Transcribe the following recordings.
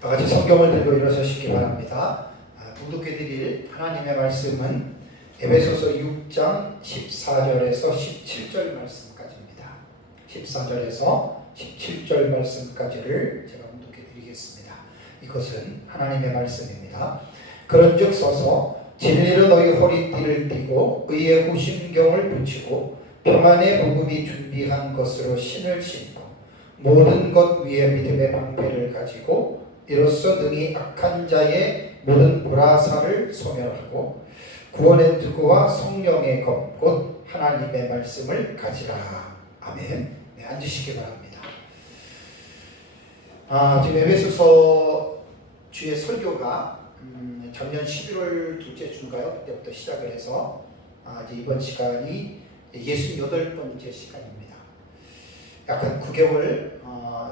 다 같이 성경을 들고 일어서시기 바랍니다. 봉독해 드릴 하나님의 말씀은 에베소서 6장 14절에서 17절 말씀까지입니다. 14절에서 17절 말씀까지를 제가 봉독해 드리겠습니다. 이것은 하나님의 말씀입니다. 그런즉 서서 진리로 너희 허리띠를 띠고 의의 후심경을 붙이고 평안의 복음이 준비한 것으로 신을 신고 모든 것 위에 믿음의 방패를 가지고 이로써 능히 악한 자의 모든 불화살을 소멸하고 구원의 투구와 성령의 검 곧 하나님의 말씀을 가지라. 아멘. 네, 앉으시기 바랍니다. 지금 에베소서 주의 설교가 작년 11월 둘째 주인가요? 그때부터 시작을 해서 이제 이번 시간이 68번째 시간입니다. 약 한 9개월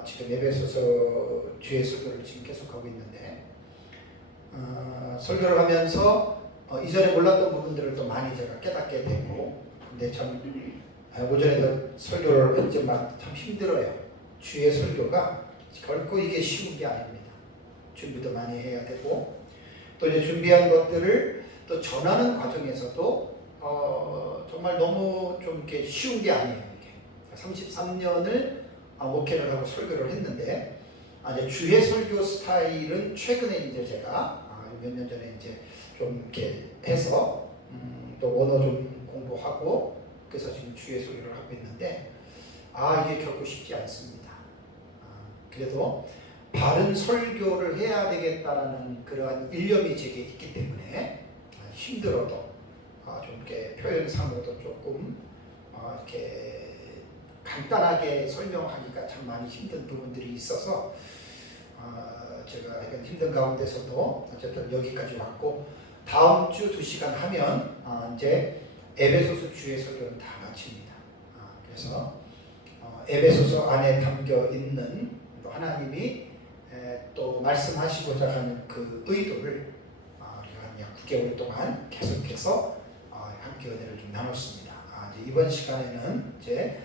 지금 에베소서 주의 설교를 지금 계속하고 있는데 설교를 하면서 이전에 몰랐던 부분들을 또 많이 제가 깨닫게 되고, 근데 참 오전에도 설교를 했지만 참 힘들어요. 주의 설교가 결코 이게 쉬운 게 아닙니다. 준비도 많이 해야 되고, 또 이제 준비한 것들을 또 전하는 과정에서도 정말 너무 좀 이렇게 쉬운 게 아니에요. 이게 33년을 목회를 하고 설교를 했는데, 이제 주의 설교 스타일은 최근에 이제 제가 몇 년 전에 이제 좀 이렇게 해서 또 언어 좀 공부하고 그래서 지금 주의 설교를 하고 있는데 이게 결코 쉽지 않습니다. 그래도 바른 설교를 해야 되겠다라는 그러한 일념이 제게 있기 때문에 힘들어도 좀 이렇게 표현상으로도 조금 이렇게 간단하게 설명하기가 참 많이 힘든 부분들이 있어서 제가 약간 힘든 가운데서도 어쨌든 여기까지 왔고, 다음 주 2시간 하면 이제 에베소서 주의 설교는 다 마칩니다. 그래서 에베소서 안에 담겨 있는 또 하나님이 또 말씀하시고자 하는 그 의도를 약 9개월 동안 계속해서 함께 은혜를 좀 나눴습니다. 이제 이번 시간에는 이제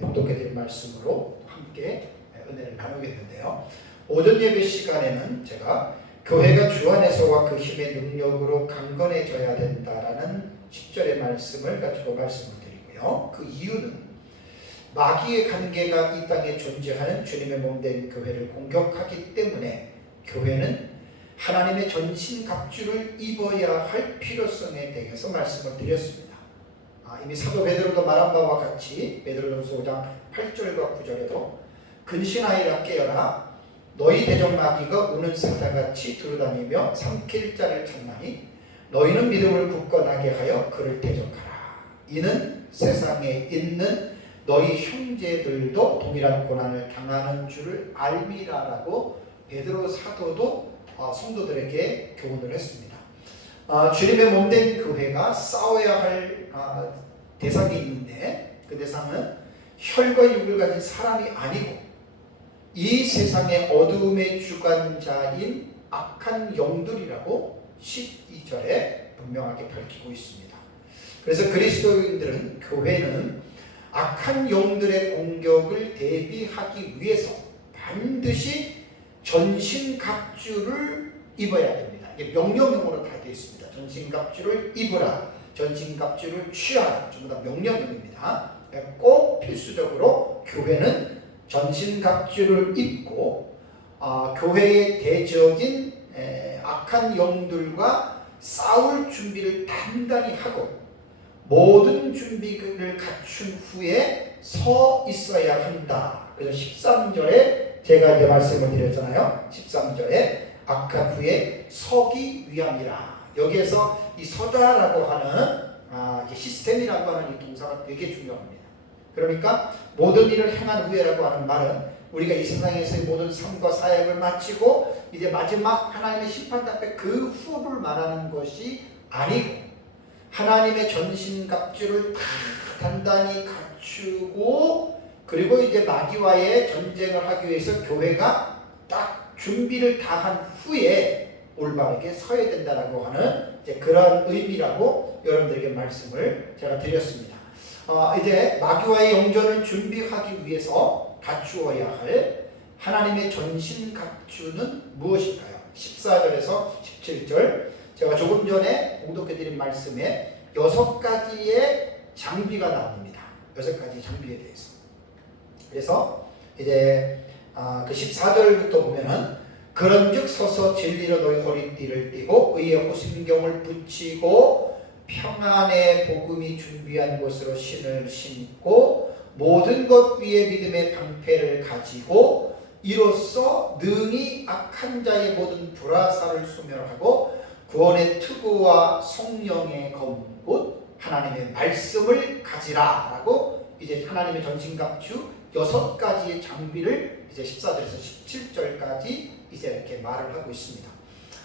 봉독해 드릴 말씀으로 함께 은혜를 나누겠는데요. 오전 예배 시간에는 제가 교회가 주 안에서와 그 힘의 능력으로 강건해져야 된다라는 10절의 말씀을 가지고 말씀을 드리고요. 그 이유는 마귀의 관계가 이 땅에 존재하는 주님의 몸된 교회를 공격하기 때문에 교회는 하나님의 전신갑주를 입어야 할 필요성에 대해서 말씀을 드렸습니다. 이미 사도 베드로도 말한 바와 같이 베드로전서 5장 8절과 9절에도 근신하여라 깨어라 너희 대적 마귀가 우는 사자같이 두루다니며 삼킬 자를 찾나니 너희는 믿음을 굳건하게 하여 그를 대적하라. 이는 세상에 있는 너희 형제들도 동일한 고난을 당하는 줄을 알미라라고 베드로 사도도 성도들에게 교훈을 했습니다. 주님의 몸된 교회가 싸워야 할 대상이 있는데 그 대상은 혈과 육을 가진 사람이 아니고 이 세상의 어두움의 주관자인 악한 영들이라고 12절에 분명하게 밝히고 있습니다. 그래서 그리스도인들은, 교회는 악한 영들의 공격을 대비하기 위해서 반드시 전신갑주를 입어야 됩니다. 이게 명령형으로 다 되어 있습니다. 전신갑주를 입으라, 전신갑주를 취하라, 전부 다 명령형입니다. 꼭 필수적으로 교회는 전신갑주를 입고 교회의 대적인 악한 영들과 싸울 준비를 단단히 하고 모든 준비를 갖춘 후에 서 있어야 한다. 그래서 13절에 제가 이제 말씀을 드렸잖아요. 13절에 악한 후에 서기 위함이라. 여기에서 이 서다라고 하는 시스템이라고 하는 이 동사가 되게 중요합니다. 그러니까 모든 일을 행한 후에라고 하는 말은 우리가 이 세상에서의 모든 삶과 사역을 마치고 이제 마지막 하나님의 심판 앞에 그 후를 말하는 것이 아니고 하나님의 전신갑주를 다 단단히 갖추고 그리고 이제 마귀와의 전쟁을 하기 위해서 교회가 딱 준비를 다 한 후에 올바르게 서야 된다라고 하는 이제 그런 의미라고 여러분들에게 말씀을 제가 드렸습니다. 이제 마귀와의 영전을 준비하기 위해서 갖추어야 할 하나님의 전신갑주는 무엇일까요? 14절에서 17절 제가 조금 전에 공독해드린 말씀에 6가지의 장비가 나옵니다. 6가지 장비에 대해서. 그래서 이제 그 14절부터 보면은 그런즉 서서 진리로 너희 허리띠를 띠고 의의 호심경을 붙이고 평안의 복음이 준비한 곳으로 신을 신고 모든 것 위에 믿음의 방패를 가지고 이로써 능히 악한 자의 모든 불화살을 소멸하고 구원의 투구와 성령의 검 곧 하나님의 말씀을 가지라 라고 이제 하나님의 전신갑주 6가지의 장비를 이제 14절에서 17절까지 이제 이렇게 말을 하고 있습니다.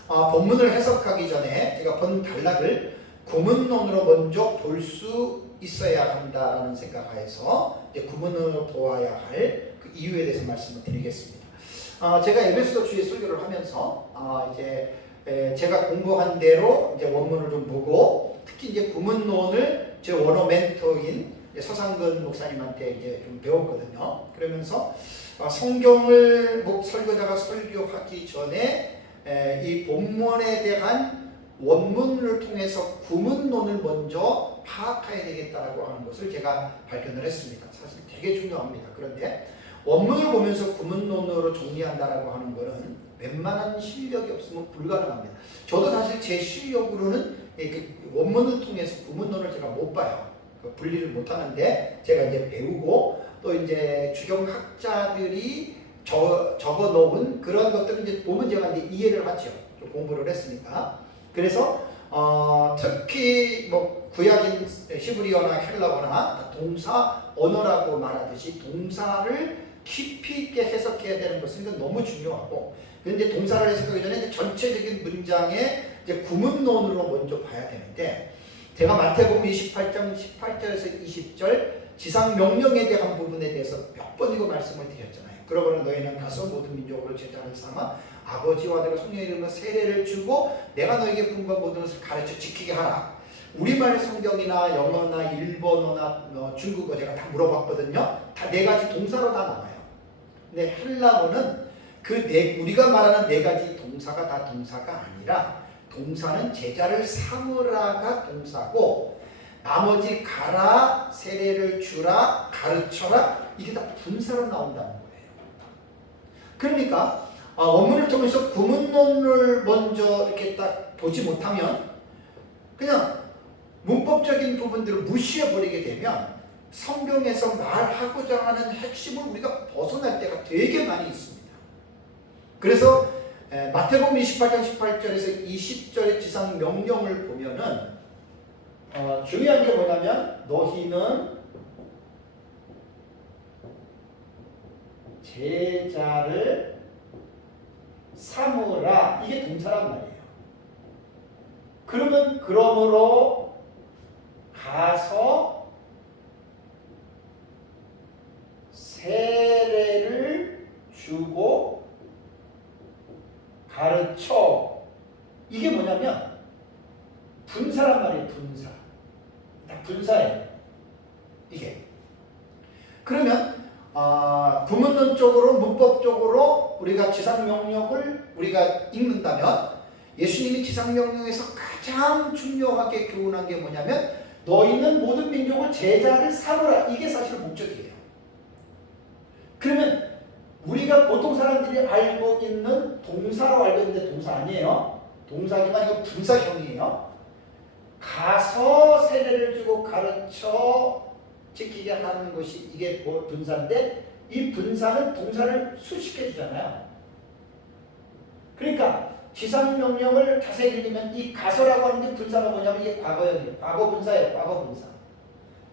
본문을 해석하기 전에 제가 본 단락을 구문론으로 먼저 볼 수 있어야 한다라는 생각하에서 이제 구문론으로 보아야 할 그 이유에 대해서 말씀을 드리겠습니다. 제가 에베소 주의 설교를 하면서 이제 제가 공부한 대로 이제 원문을 좀 보고 특히 이제 구문론을 제 원어 멘토인 서상근 목사님한테 이제 좀 배웠거든요. 그러면서 성경을 설교자가 설교하기 전에 이 본문에 대한 원문을 통해서 구문론을 먼저 파악해야 되겠다라고 하는 것을 제가 발견을 했습니다. 사실 되게 중요합니다. 그런데 원문을 보면서 구문론으로 정리한다라고 하는 것은 웬만한 실력이 없으면 불가능합니다. 저도 사실 제 실력으로는 원문을 통해서 구문론을 제가 못 봐요. 분리를 못 하는데 제가 이제 배우고 또 이제 주경학자들이 적어 놓은 그런 것들을 이제 보면 제가 이제 이해를 하죠. 좀 공부를 했으니까. 그래서 특히 뭐 구약인 히브리어나 헬라어나 동사 언어라고 말하듯이 동사를 깊이 있게 해석해야 되는 것은 너무 중요하고, 근데 동사를 해석하기 전에 전체적인 문장의 이제 구문론으로 먼저 봐야 되는데, 제가 마태복음 28장 18절에서 20절 지상 명령에 대한 부분에 대해서 몇 번이고 말씀을 드렸잖아요. 그러므로 너희는 가서 모든 민족으로 제자를 삼아 아버지와 아들과 성령의 이름으로 세례를 주고 내가 너에게 분부한 모든 것을 가르쳐 지키게 하라. 우리말 성경이나 영어나 일본어나 중국어 제가 다 물어봤거든요. 다 4가지 동사로 다 나와요. 근데 헬라어는 우리가 말하는 4가지 동사가 다 동사가 아니라 동사는 제자를 삼으라가 동사고 나머지 가라, 세례를 주라, 가르쳐라 이게 다 분사로 나온다는 거예요. 그러니까 원문을 통해서 구문론을 먼저 이렇게 딱 보지 못하면 그냥 문법적인 부분들을 무시해버리게 되면 성경에서 말하고자 하는 핵심을 우리가 벗어날 때가 되게 많이 있습니다. 그래서 마태복음 28장 18절에서 20절의 지상 명령을 보면은 중요한 게 뭐냐면 너희는 제자를 삼으라 이게 동사란 말이에요. 그러므로 가서 세례를 주고 가르쳐 이게 뭐냐면 분사란 말이에요. 분사. 딱 분사예요. 이게. 그러면 구문론적으로 문법적으로 우리가 지상명령을 우리가 읽는다면 예수님이 지상명령에서 가장 중요하게 교훈한 게 뭐냐면 너희는 모든 민족을 제자를 삼으라 이게 사실 목적이에요. 그러면 우리가 보통 사람들이 알고 있는 동사로 알고 있는데 동사 아니에요. 동사지만 이거 분사형이에요. 가서 세례를 주고 가르쳐 지키게 하는 것이 이게 분사인데 이 분사는 동사를 수식해 주잖아요. 그러니까 지상명령을 자세히 읽으면 이 가서라고 하는 게 분사가 뭐냐면 이게 과거형이에요. 과거 분사예요. 과거 분사.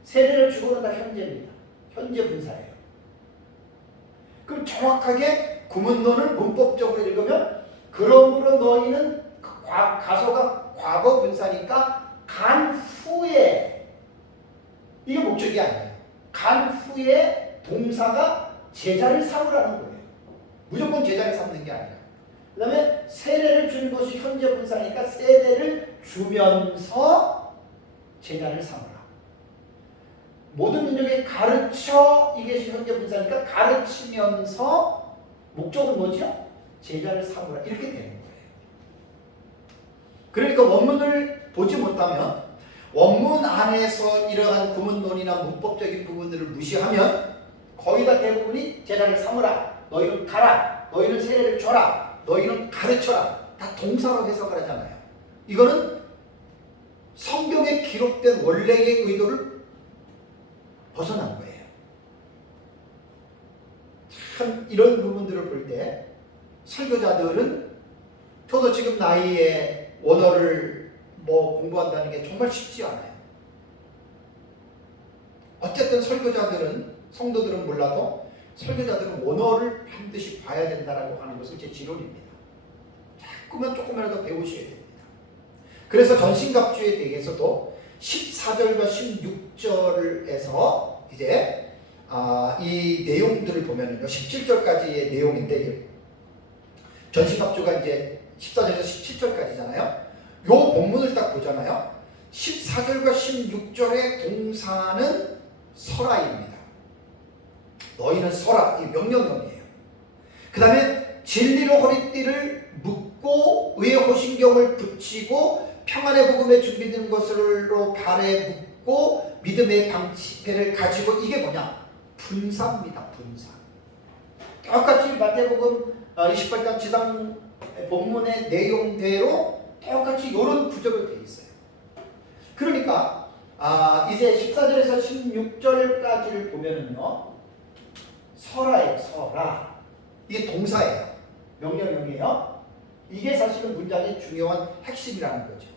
세례를 주고는 다 현재입니다. 현재 분사예요. 그럼 정확하게 구문론을 문법적으로 읽으면 그러므로 너희는 가서가 과거 분사니까 간 후에 이게 목적이 아니에요. 간 후에 동사가 제자를 삼으라는 거예요. 무조건 제자를 삼는 게 아니라. 그 다음에 세례를 주는 것이 현재 분사니까 세례를 주면서 제자를 삼으라. 모든 민족에 가르쳐 이게 현재 분사니까 가르치면서 목적은 뭐죠? 제자를 삼으라 이렇게 되는 거예요. 그러니까 원문을 보지 못하면 원문 안에서 이러한 구문론이나 문법적인 부분들을 무시하면 거의 다 대부분이 제자를 삼으라, 너희는 가라, 너희는 세례를 줘라, 너희는 가르쳐라 다 동사로 해석을 하잖아요. 이거는 성경에 기록된 원래의 의도를 벗어난 거예요. 참 이런 부분들을 볼 때 설교자들은 저도 지금 나이에 원어를 공부한다는 게 정말 쉽지 않아요. 어쨌든 설교자들은, 성도들은 몰라도 설교자들은 원어를 반드시 봐야 된다라고 하는 것은 제 지론입니다. 자꾸만 조금이라도 배우셔야 됩니다. 그래서 전신갑주에 대해서도 14절과 16절에서 이제 이 내용들을 보면은요, 17절까지의 내용인데, 전신갑주가 이제 14절에서 17절까지잖아요. 요 본문을 딱 보잖아요. 14절과 16절의 동사는 서라입니다. 너희는 서라, 이 명령형이에요. 그 다음에 진리로 허리띠를 묶고 의의 호신경을 붙이고 평안의 복음에 준비된 것으로 발에 묶고 믿음의 방패를 가지고, 이게 뭐냐? 분사입니다. 분사. 똑같이 마태복음 28장 지상 본문의 내용대로 똑같이 이런 구조로 되어 있어요. 그러니까 이제 14절에서 16절까지를 보면은요, 서라예요. 서라. 이게 동사예요. 명령형이에요. 이게 사실은 문장의 중요한 핵심이라는 거죠.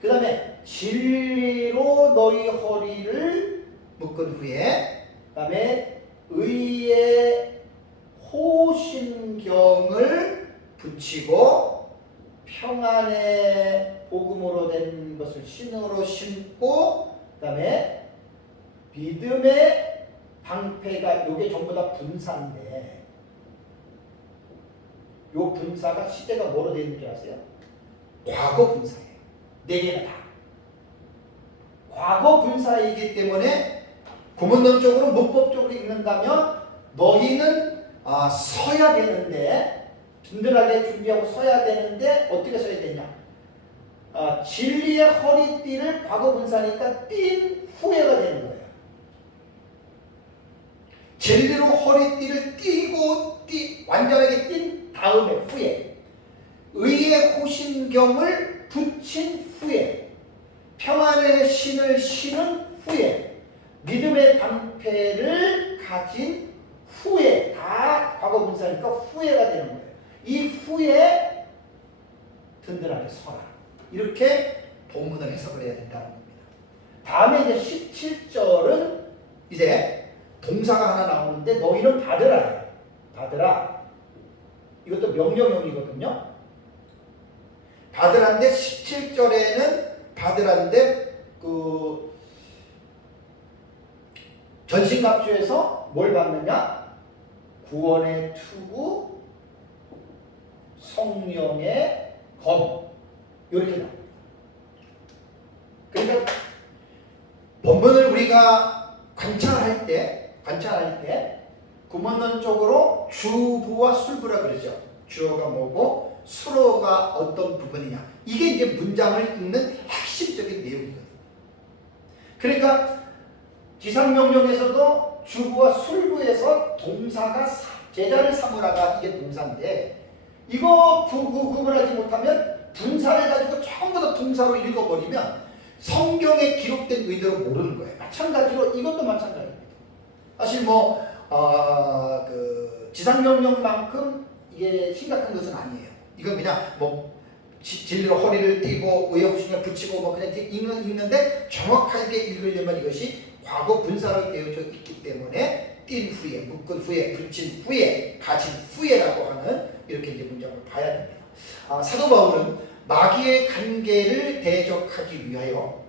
그 다음에 진리로 너희 허리를 묶은 후에, 그 다음에 의의 호신경을 붙이고 평안의 복음으로 된 것을 신으로 신고, 그 다음에 믿음의 방패가, 요게 전부 다 분사인데, 요 분사가 시대가 뭐로 되어 있는 줄 아세요? 과거 분사예요. 네 개가 다 과거 분사이기 때문에 구문론적으로 문법적으로 읽는다면 너희는 서야 되는데, 든든하게 준비하고 서야 되는데 어떻게 서야 되냐? 진리의 허리띠를 과거 분사니까 띈 후에가 되는 거예요. 진리로 허리띠를 띠고 완전하게 띈 다음에, 후에 의의 호신경을 붙인 후에, 평안의 신을 신은 후에, 믿음의 방패를 가진 후에, 다 과거 분사니까 후에가 되는 거예요. 이 후에 든든하게 서라. 이렇게 본문을 해석을 해야 된다는 겁니다. 다음에 이제 17절은 이제 동사가 하나 나오는데, 너희는 받으라. 받으라. 이것도 명령형이거든요. 받으라인데 17절에는 받으라인데 전신갑주에서 뭘 받느냐? 구원의 투구, 성령의 검, 이렇게 나옵니다. 그러니까 본문을 우리가 관찰할 때 구문론적으로 주부와 술부라 그러죠. 주어가 뭐고 수로가 어떤 부분이냐, 이게 이제 문장을 읽는 핵심적인 내용이거든요. 그러니까 지상명령에서도 주부와 술부에서 동사가 제자를 삼으라가 이게 동사인데, 이거 구분하지 못하면 분사를 가지고 전부 다 동사로 읽어버리면 성경에 기록된 의도를 모르는 거예요. 마찬가지로 이것도 마찬가지입니다. 사실 지상명령만큼 이게 심각한 것은 아니에요. 이건 그냥 진리로 허리를 띠고 의의 호신을 붙이고 그냥 읽는데, 정확하게 읽으려면 이것이 과거 분사로 되어져 있기 때문에 띈 후에, 묶은 후에, 붙인 후에, 가진 후에라고 하는, 이렇게 이제 문장을 봐야 됩니다. 사도 바울은 마귀의 관계를 대적하기 위하여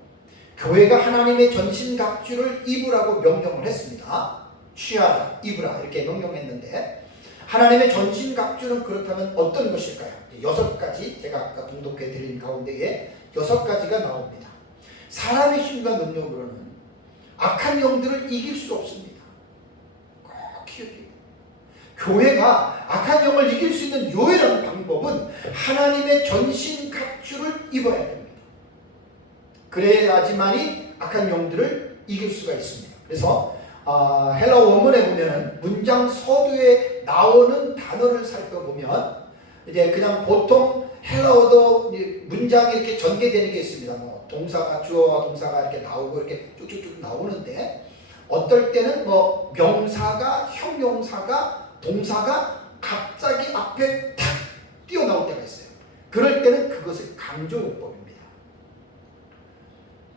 교회가 하나님의 전신갑주를 입으라고 명령을 했습니다. 취하라, 입으라 이렇게 명령했는데, 하나님의 전신갑주는 그렇다면 어떤 것일까요? 6가지, 제가 아까 봉독해 드린 가운데에 6가지가 나옵니다. 사람의 힘과 능력으로는 악한 영들을 이길 수 없습니다. 꼭 기억해요. 교회가 악한 영을 이길 수 있는 유일한 방법은 하나님의 전신갑주를 입어야 됩니다. 그래야지만이 악한 영들을 이길 수가 있습니다. 그래서 헬라 원문에 보면은 문장 서두에 나오는 단어를 살펴보면 이제 그냥 보통 헬라어도 문장이 이렇게 전개되는 게 있습니다. 뭐 동사가 주어와 동사가 이렇게 나오고 이렇게 쭉쭉쭉 나오는데 어떨 때는 뭐 명사가 형용사가 동사가 갑자기 앞에 탁 뛰어나올 때가 있어요. 그럴 때는 그것을 강조용법입니다.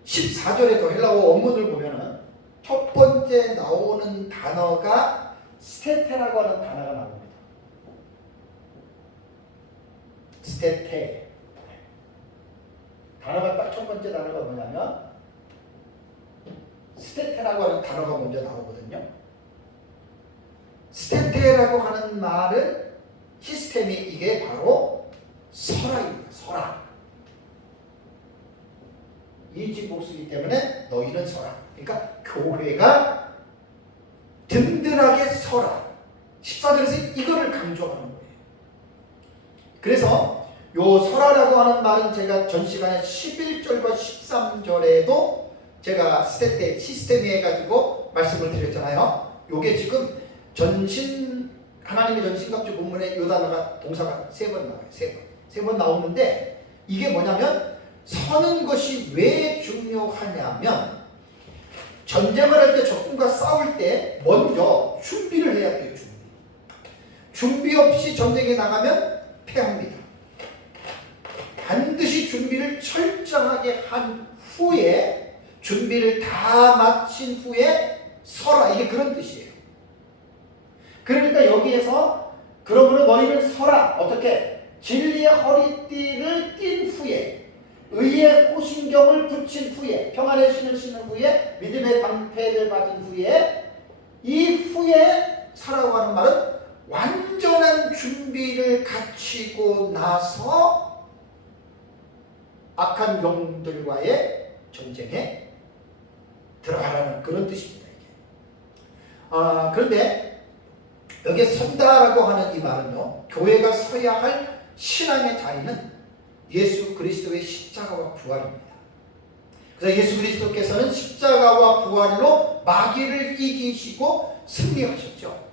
14절에도 헬라어 원문을 보면은 첫 번째 나오는 단어가 스테테라고 하는 단어가 나옵니다. 스테테. 단어가 딱 첫 번째 단어가 뭐냐면 스테테라고 하는 단어가 먼저 나오거든요. 스테테라고 하는 말은 시스템이 이게 바로 설화입니다. 설화. 이진복수이기 때문에 너희는 서라. 그러니까 교회가 든든하게 서라. 14절에서 이거를 강조하는 거예요. 그래서 요 서라라고 하는 말은 제가 전 시간에 11절과 13절에도 제가 스테테 시스템이 해가지고 말씀을 드렸잖아요. 요게 지금 하나님의 전신갑주 본문에 요 단어가 동사가 3번 나와요. 3번 나오는데 이게 뭐냐면 서는 것이 왜 중요하냐면 전쟁을 할 때 적군과 싸울 때 먼저 준비를 해야 돼요. 준비 없이 전쟁에 나가면 패합니다. 반드시 준비를 철저하게 한 후에 준비를 다 마친 후에 서라. 이게 그런 뜻이에요. 그러니까 여기에서 그러므로 너희는 서라. 어떻게? 진리의 허리띠를 띈 후에 의의 호신경을 붙인 후에 평안의 신을 신은 후에 믿음의 방패를 받은 후에 이 후에 서라고 하는 말은 완전한 준비를 갖추고 나서 악한 영들과의 전쟁에 들어가라는 그런 뜻입니다. 이게. 그런데 여기에 선다라고 하는 이 말은요, 교회가 서야 할 신앙의 자리는 예수 그리스도의 십자가와 부활입니다. 그래서 예수 그리스도께서는 십자가와 부활로 마귀를 이기시고 승리하셨죠.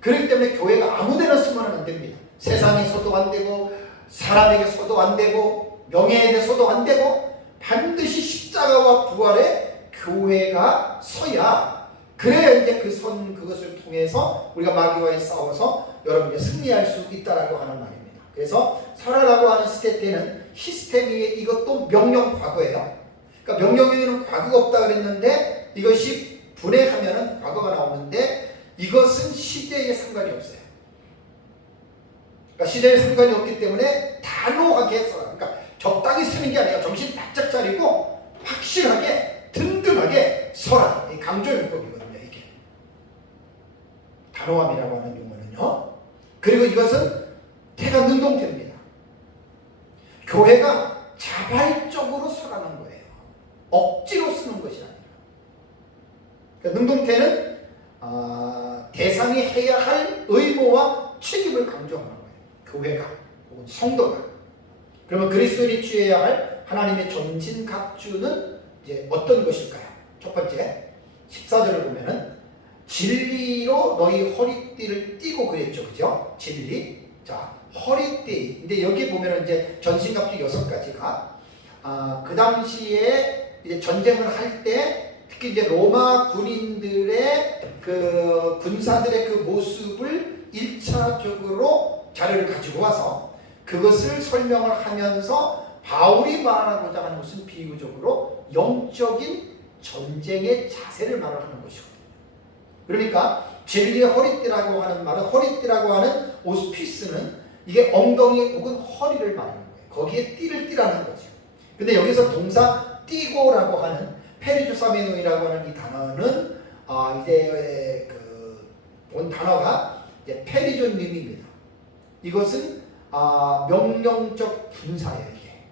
그렇기 때문에 교회가 아무데나 쓰면 안 됩니다. 세상에 서도 안 되고 사람에게 서도 안 되고 명예에 대해서도 안 되고 반드시 십자가와 부활에 교회가 서야 그래야 이제 그것을 통해서 우리가 마귀와의 싸워서 여러분이 승리할 수 있다라고 하는 말입니다. 그래서 설화라고 하는 스테테는 시스템이 이것도 명령 과거예요. 그러니까 명령에는 과거가 없다 그랬는데 이것이 분해하면은 과거가 나오는데 이것은 시대에 상관이 없어요. 그러니까 시대에 상관이 없기 때문에 단호하게 해서 그러니까 적당히 쓰는 게 아니라 정신 바짝 차리고 확실하게 든든하게 서라. 이 강조용법이거든요. 이게 단호함이라고 하는 용어는요. 그리고 이것은 태가 능동태입니다. 교회가 자발적으로 서라는 거예요. 억지로 쓰는 것이 아니라. 그러니까 능동태는 대상이 해야 할 의무와 책임을 강조하는 거예요. 교회가 혹은 성도가. 그러면 그리스도인이 취해야 할 하나님의 전신갑주는 이제 어떤 것일까요? 첫 번째 14절을 보면은 진리로 너희 허리띠를 띠고 그랬죠. 그죠? 진리. 자, 허리띠. 근데 여기 보면은 이제 전신갑주 6가지가 그 당시에 이제 전쟁을 할 때 특히 이제 로마 군인들의 그 군사들의 그 모습을 1차적으로 자료를 가지고 와서 그것을 설명을 하면서 바울이 말하고자 하는 것은 비유적으로 영적인 전쟁의 자세를 말하는 것이거든요. 그러니까 진리의 허리띠라고 하는 말은 허리띠라고 하는 오스피스는 이게 엉덩이 혹은 허리를 말하는 거예요. 거기에 띠를 띠라는 거죠. 근데 여기서 동사 띠고라고 하는 페리조사메노이라고 하는 이 단어는 이제 본 단어가 이제 페리존님입니다. 이것은 명령적 분사예요. 이게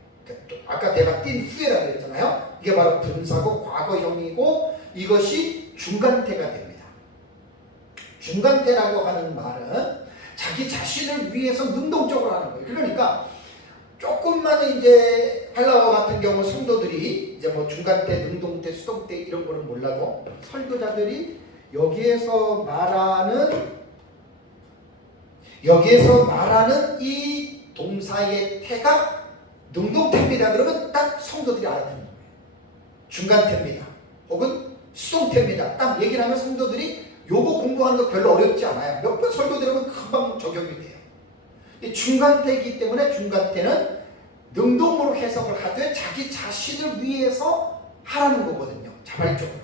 아까 내가 띈 후에라고 했잖아요. 이게 바로 분사고 과거형이고 이것이 중간태가 됩니다. 중간태라고 하는 말은 자기 자신을 위해서 능동적으로 하는 거예요. 그러니까 조금만 이제 한라와 같은 경우 성도들이 이제 뭐 중간태, 능동태, 수동태 이런 거는 몰라도 설교자들이 여기에서 말하는 이 동사의 태가 능동태입니다. 그러면 딱 성도들이 알아듣는 거예요. 중간태입니다. 혹은 수동태입니다. 딱 얘기를 하면 성도들이 요거 공부하는 거 별로 어렵지 않아요. 몇 번 설교 들으면 금방 적용이 돼요. 중간태이기 때문에 중간태는 능동으로 해석을 하되 자기 자신을 위해서 하라는 거거든요. 자발적으로.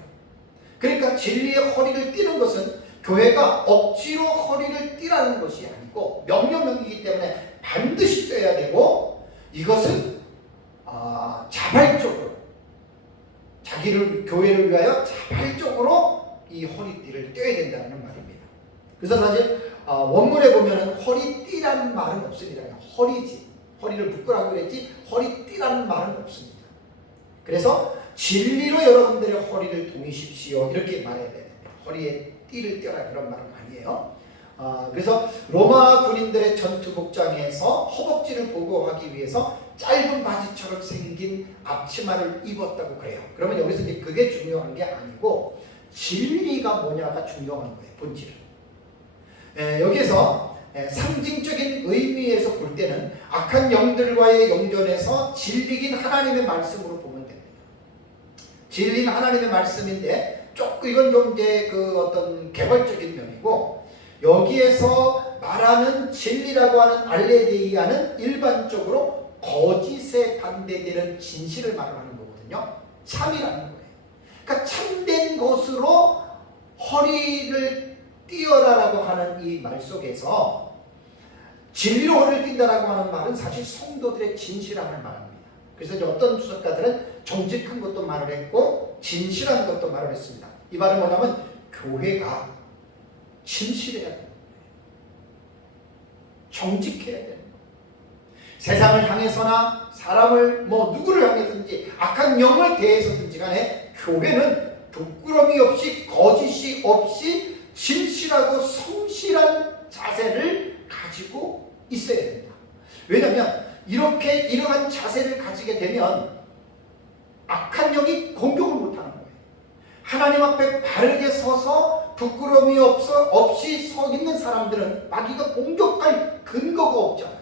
그러니까 진리의 허리를 띠는 것은 교회가 억지로 허리를 띠라는 것이 아니고 명령이기 때문에 반드시 떼야 되고 이것은 자발적으로 교회를 위하여 자발적으로 이 허리띠를 떼야 된다는 말입니다. 그래서 사실 원문에 보면은 허리띠라는 말은 없습니다. 그냥 허리지. 허리를 묶으라고 그랬지 허리띠라는 말은 없습니다. 그래서 진리로 여러분들의 허리를 동이십시오. 이렇게 말해야 돼요. 허리에 띠를 떼라 그런 말은 아니에요. 그래서 로마 군인들의 전투 복장에서 허벅지를 보호하기 위해서 짧은 바지처럼 생긴 앞치마를 입었다고 그래요. 그러면 여기서 이제 그게 중요한 게 아니고 진리가 뭐냐가 중요한 거예요. 본질은. 여기에서 상징적인 의미에서 볼 때는 악한 영들과의 영전에서 진리긴 하나님의 말씀으로 보면 됩니다. 진리는 하나님의 말씀인데 조금 이건 좀 이제 그 어떤 개발적인 면이고 여기에서 말하는 진리라고 하는 알레데이아는 일반적으로 거짓에 반대되는 진실을 말하는 거거든요. 참이라는 거예요. 그러니까 참된 것으로 허리를 띄어라라고 하는 이 말 속에서 진리로 허리를 띈다라고 하는 말은 사실 성도들의 진실함을 말합니다. 그래서 이제 어떤 주석가들은 정직한 것도 말을 했고 진실한 것도 말을 했습니다. 이 말은 뭐냐면 교회가 진실해야 됩니다. 정직해야 됩니다. 세상을 향해서나 사람을 누구를 향해서든지 악한 영을 대해서든지 간에 교회는 부끄러움이 없이 거짓이 없이 진실하고 성실한 자세를 가지고 있어야 됩니다. 왜냐하면 이러한 자세를 가지게 되면 악한 영이 공격을 못하는 거예요. 하나님 앞에 바르게 서서 부끄러움이 없이 서 있는 사람들은 마귀가 공격할 근거가 없잖아요.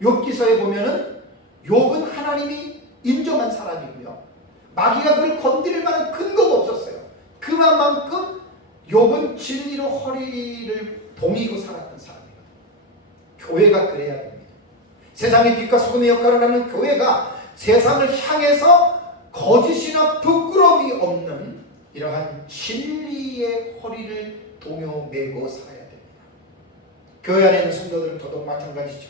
욥기서에 보면은 욥은 하나님이 인정한 사람이고요. 마귀가 그를 건드릴 만한 근거가 없었어요. 그만큼 욥은 진리로 허리를 동이고 살았던 사람이거든요. 교회가 그래야 됩니다. 세상의 빛과 소금의 역할을 하는 교회가 세상을 향해서 거짓이나 부끄러움이 없는 이러한 진리의 허리를 동요매고 살아야 됩니다. 교회 안에 있는 성도들은 더더욱 마찬가지죠.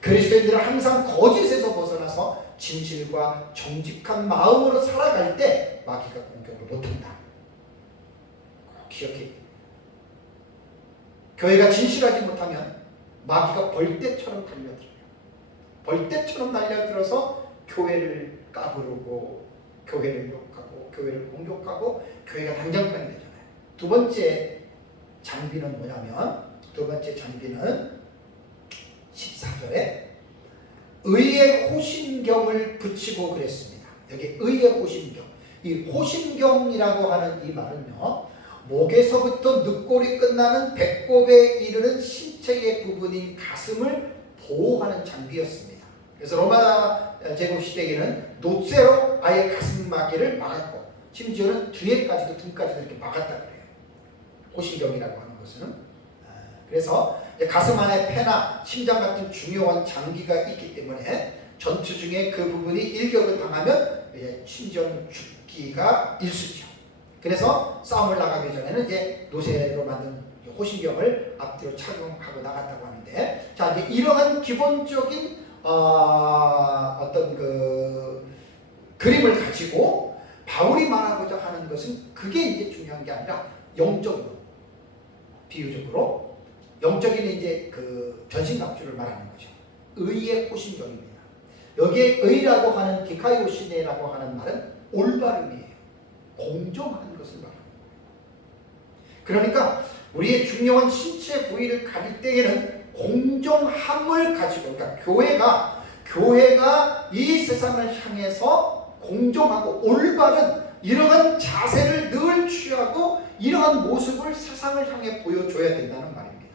그리스도인들은 항상 거짓에서 벗어나서 진실과 정직한 마음으로 살아갈 때 마귀가 공격을 못한다. 꼭 기억해야 됩니다. 교회가 진실하지 못하면 마귀가 벌떼처럼 달려들어요. 벌떼처럼 달려들어서 교회를 까부르고 교회를 욕하고 교회를 공격하고 교회가 당장판이 되잖아요. 두 번째 장비는 뭐냐면 14절에 의의 호신경을 붙이고 그랬습니다. 여기 의의 호신경. 이 호신경이라고 하는 이 말은요. 목에서부터 늑골이 끝나는 배꼽에 이르는 신체의 부분인 가슴을 보호하는 장비였습니다. 그래서 로마 제국 시대에는 놋쇠로 아예 가슴막이를 막았고 심지어는 뒤에까지도 등까지도 이렇게 막았다 그래요. 호신경이라고 하는 것은. 그래서 가슴 안에 폐나 심장 같은 중요한 장기가 있기 때문에 전투 중에 그 부분이 일격을 당하면 심지어는 죽기가 일쑤죠. 그래서 싸움을 나가기 전에는 이제 노쇠로 만든 호신경을 앞뒤로 착용하고 나갔다고 하는데, 자 이제 이러한 기본적인 어떤 그 그림을 가지고 바울이 말하고자 하는 것은 그게 이제 중요한 게 아니라 영적으로, 비유적으로 영적인 이제 그 전신갑주를 말하는 거죠. 의의 호신경입니다. 여기에 의라고 하는 디카이오시네라고 하는 말은 올바름이에요. 공정한 것을 말합니다. 그러니까 우리의 중요한 신체 부위를 가릴 때에는 공정함을 가지고, 그러니까 교회가 이 세상을 향해서 공정하고 올바른 이러한 자세를 늘 취하고 이러한 모습을 세상을 향해 보여줘야 된다는 말입니다.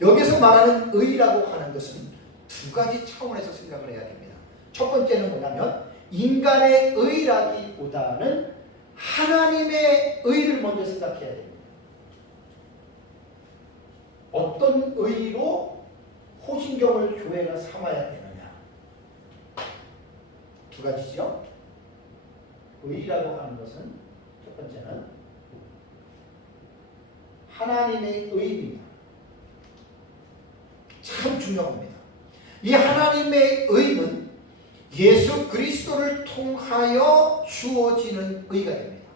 여기서 말하는 의라고 하는 것은 두 가지 차원에서 생각을 해야 됩니다. 첫 번째는 뭐냐면 인간의 의라기보다는 하나님의 의를 먼저 생각해야 됩니다. 어떤 의로 호신경을 교회가 삼아야 되느냐. 두 가지죠. 의라고 하는 것은 첫 번째는 하나님의 의입니다. 참 중요합니다. 이 하나님의 의는 예수 그리스도를 통하여 주어지는 의가 됩니다.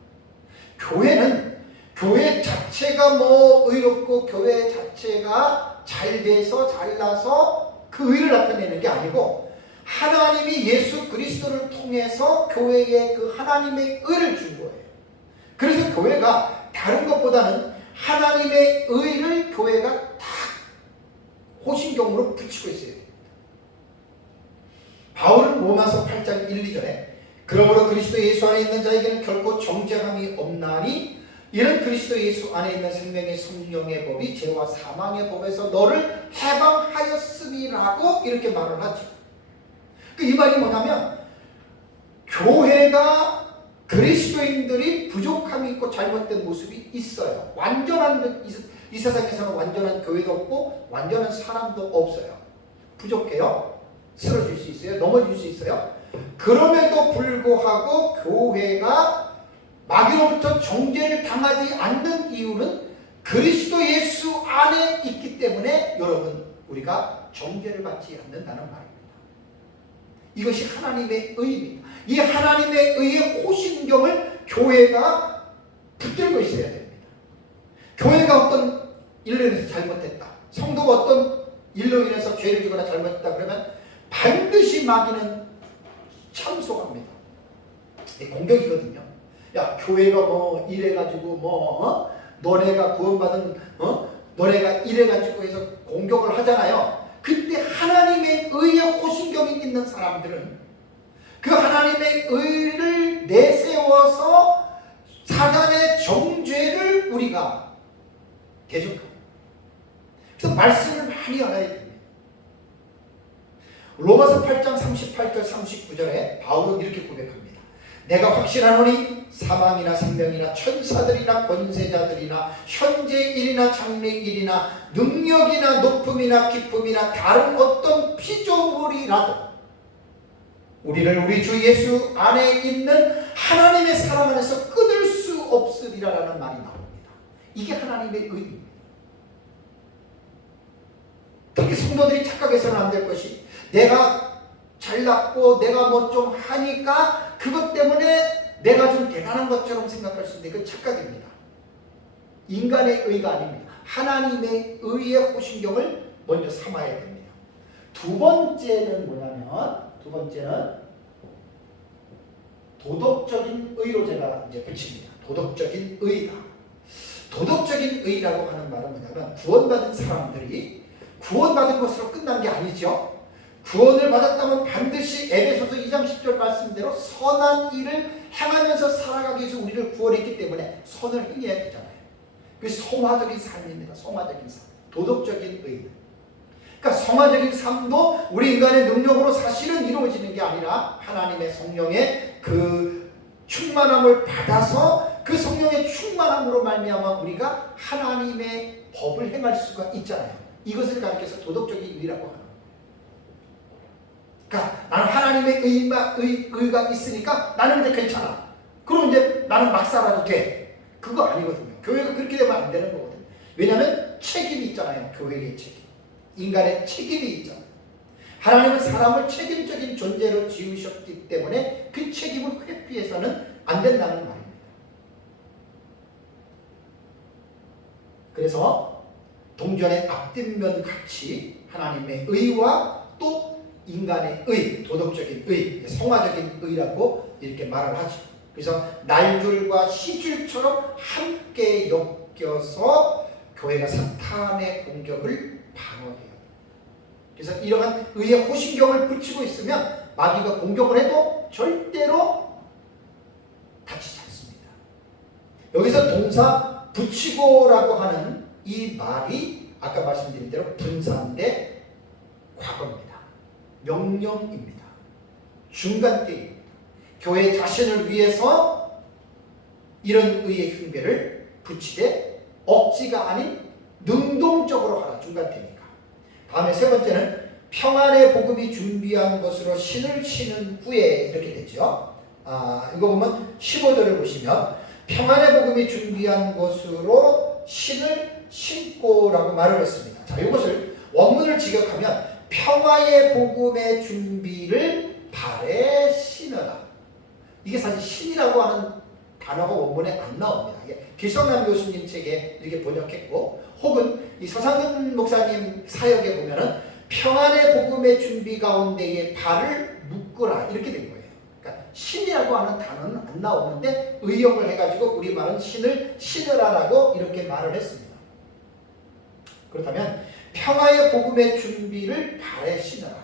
교회는 교회 자체가 의롭고 교회 자체가 잘 돼서 잘나서 그 의를 나타내는 게 아니고 하나님이 예수 그리스도를 통해서 교회에 그 하나님의 의를 준 거예요. 그래서 교회가 다른 것보다는 하나님의 의를 교회가 다 호신경으로 붙이고 있어요. 바울은 로마서 8장 1, 2절에 그러므로 그리스도 예수 안에 있는 자에게는 결코 정죄함이 없나니 이는 그리스도 예수 안에 있는 생명의 성령의 법이 죄와 사망의 법에서 너를 해방하였음이라고 이렇게 말을 하죠. 이 말이 뭐냐면 교회가 그리스도인들이 부족함이 있고 잘못된 모습이 있어요. 이 세상에서는 완전한 교회도 없고 완전한 사람도 없어요. 부족해요. 쓰러질 수 있어요. 넘어질 수 있어요. 그럼에도 불구하고 교회가 마귀로부터 정죄를 당하지 않는 이유는 그리스도 예수 안에 있기 때문에 여러분 우리가 정죄를 받지 않는다는 말입니다. 이것이 하나님의 의입니다. 이 하나님의 의의 호신경을 교회가 붙들고 있어야 됩니다. 교회가 어떤 일로 인해서 잘못했다. 성도가 어떤 일로 인해서 죄를 지거나 잘못했다 그러면 반드시 마귀는 참속합니다. 공격이거든요. 야, 교회가 이래가지고 너네가 구원받은 너네가 이래가지고 해서 공격을 하잖아요. 그때 하나님의 의의 호신경이 있는 사람들은 그 하나님의 의를 내세워서 사단의 정죄를 우리가 대적합니다. 그래서 말씀을 많이 알아야 됩니다. 로마서 8장 38절 39절에 바울은 이렇게 고백합니다. 내가 확신하노니 사망이나 생명이나 천사들이나 권세자들이나 현재 일이나 장래 일이나 능력이나 높음이나 기쁨이나 다른 어떤 피조물이라도 우리를 우리 주 예수 안에 있는 하나님의 사랑 안에서 끊을 수 없으리라라는 말이 나옵니다. 이게 하나님의 의입니다. 특히 성도들이 착각해서는 안 될 것이 내가 잘났고 내가 좀 하니까 그것 때문에 내가 좀 대단한 것처럼 생각할 수 있는데 그건 착각입니다. 인간의 의가 아닙니다. 하나님의 의의 호신경을 먼저 삼아야 됩니다. 두 번째는 뭐냐면 도덕적인 의로 제가 이제 붙입니다. 도덕적인 의다. 도덕적인 의라고 하는 말은 뭐냐면 구원받은 사람들이 구원받은 것으로 끝난 게 아니죠. 구원을 받았다면 반드시 에베소서 2장 10절 말씀대로 선한 일을 행하면서 살아가기 위해서 우리를 구원했기 때문에 선을 행해야 되잖아요. 그게 성화적인 삶입니다. 성화적인 삶. 도덕적인 의. 그러니까 성화적인 삶도 우리 인간의 능력으로 사실은 이루어지는 게 아니라 하나님의 성령의 그 충만함을 받아서 그 성령의 충만함으로 말미암아 우리가 하나님의 법을 행할 수가 있잖아요. 이것을 가리켜서 도덕적인 의라고 하는 거예요. 그러니까 나는 하나님의 의가 있으니까 나는 이제 괜찮아. 그럼 이제 나는 막 살아도 돼. 그거 아니거든요. 교회가 그렇게 되면 안 되는 거거든요. 왜냐하면 책임이 있잖아요. 교회의 책임. 인간의 책임이 있잖아요. 하나님은 사람을 책임적인 존재로 지으셨기 때문에 그 책임을 회피해서는 안 된다는 말입니다. 그래서 동전의 앞뒷면 같이 하나님의 의와 또 인간의 의, 도덕적인 의, 성화적인 의라고 이렇게 말을 하죠. 그래서 날줄과 시줄처럼 함께 엮여서 교회가 사탄의 공격을 방어해요. 그래서 이러한 의의 호신경을 붙이고 있으면 마귀가 공격을 해도 절대로 다치지 않습니다. 여기서 동사 붙이고라고 하는 이 말이 아까 말씀드린 대로 분사인데 과거입니다. 명령입니다. 중간때입니다. 교회 자신을 위해서 이런 의의 흉배를 붙이되 억지가 아닌 능동적으로 하라. 중간때니까. 다음에 세 번째는 평안의 복음이 준비한 것으로 신을 신은 후에 이렇게 되죠. 이거 보면 15절을 보시면 평안의 복음이 준비한 것으로 신을 신고라고 말을 했습니다. 자, 이것을 원문을 직역하면 평화의 복음의 준비를 발에 신어라. 이게 사실 신이라고 하는 단어가 원문에 안 나옵니다. 길성남 교수님 책에 이렇게 번역했고, 혹은 이 서상근 목사님 사역에 보면은 평안의 복음의 준비 가운데에 발을 묶으라 이렇게 된 거예요. 그러니까 신이라고 하는 단어는 안 나오는데 의역을 해가지고 우리말은 신을 신으라라고 이렇게 말을 했습니다. 그렇다면 평화의 복음의 준비를 발에 신어라,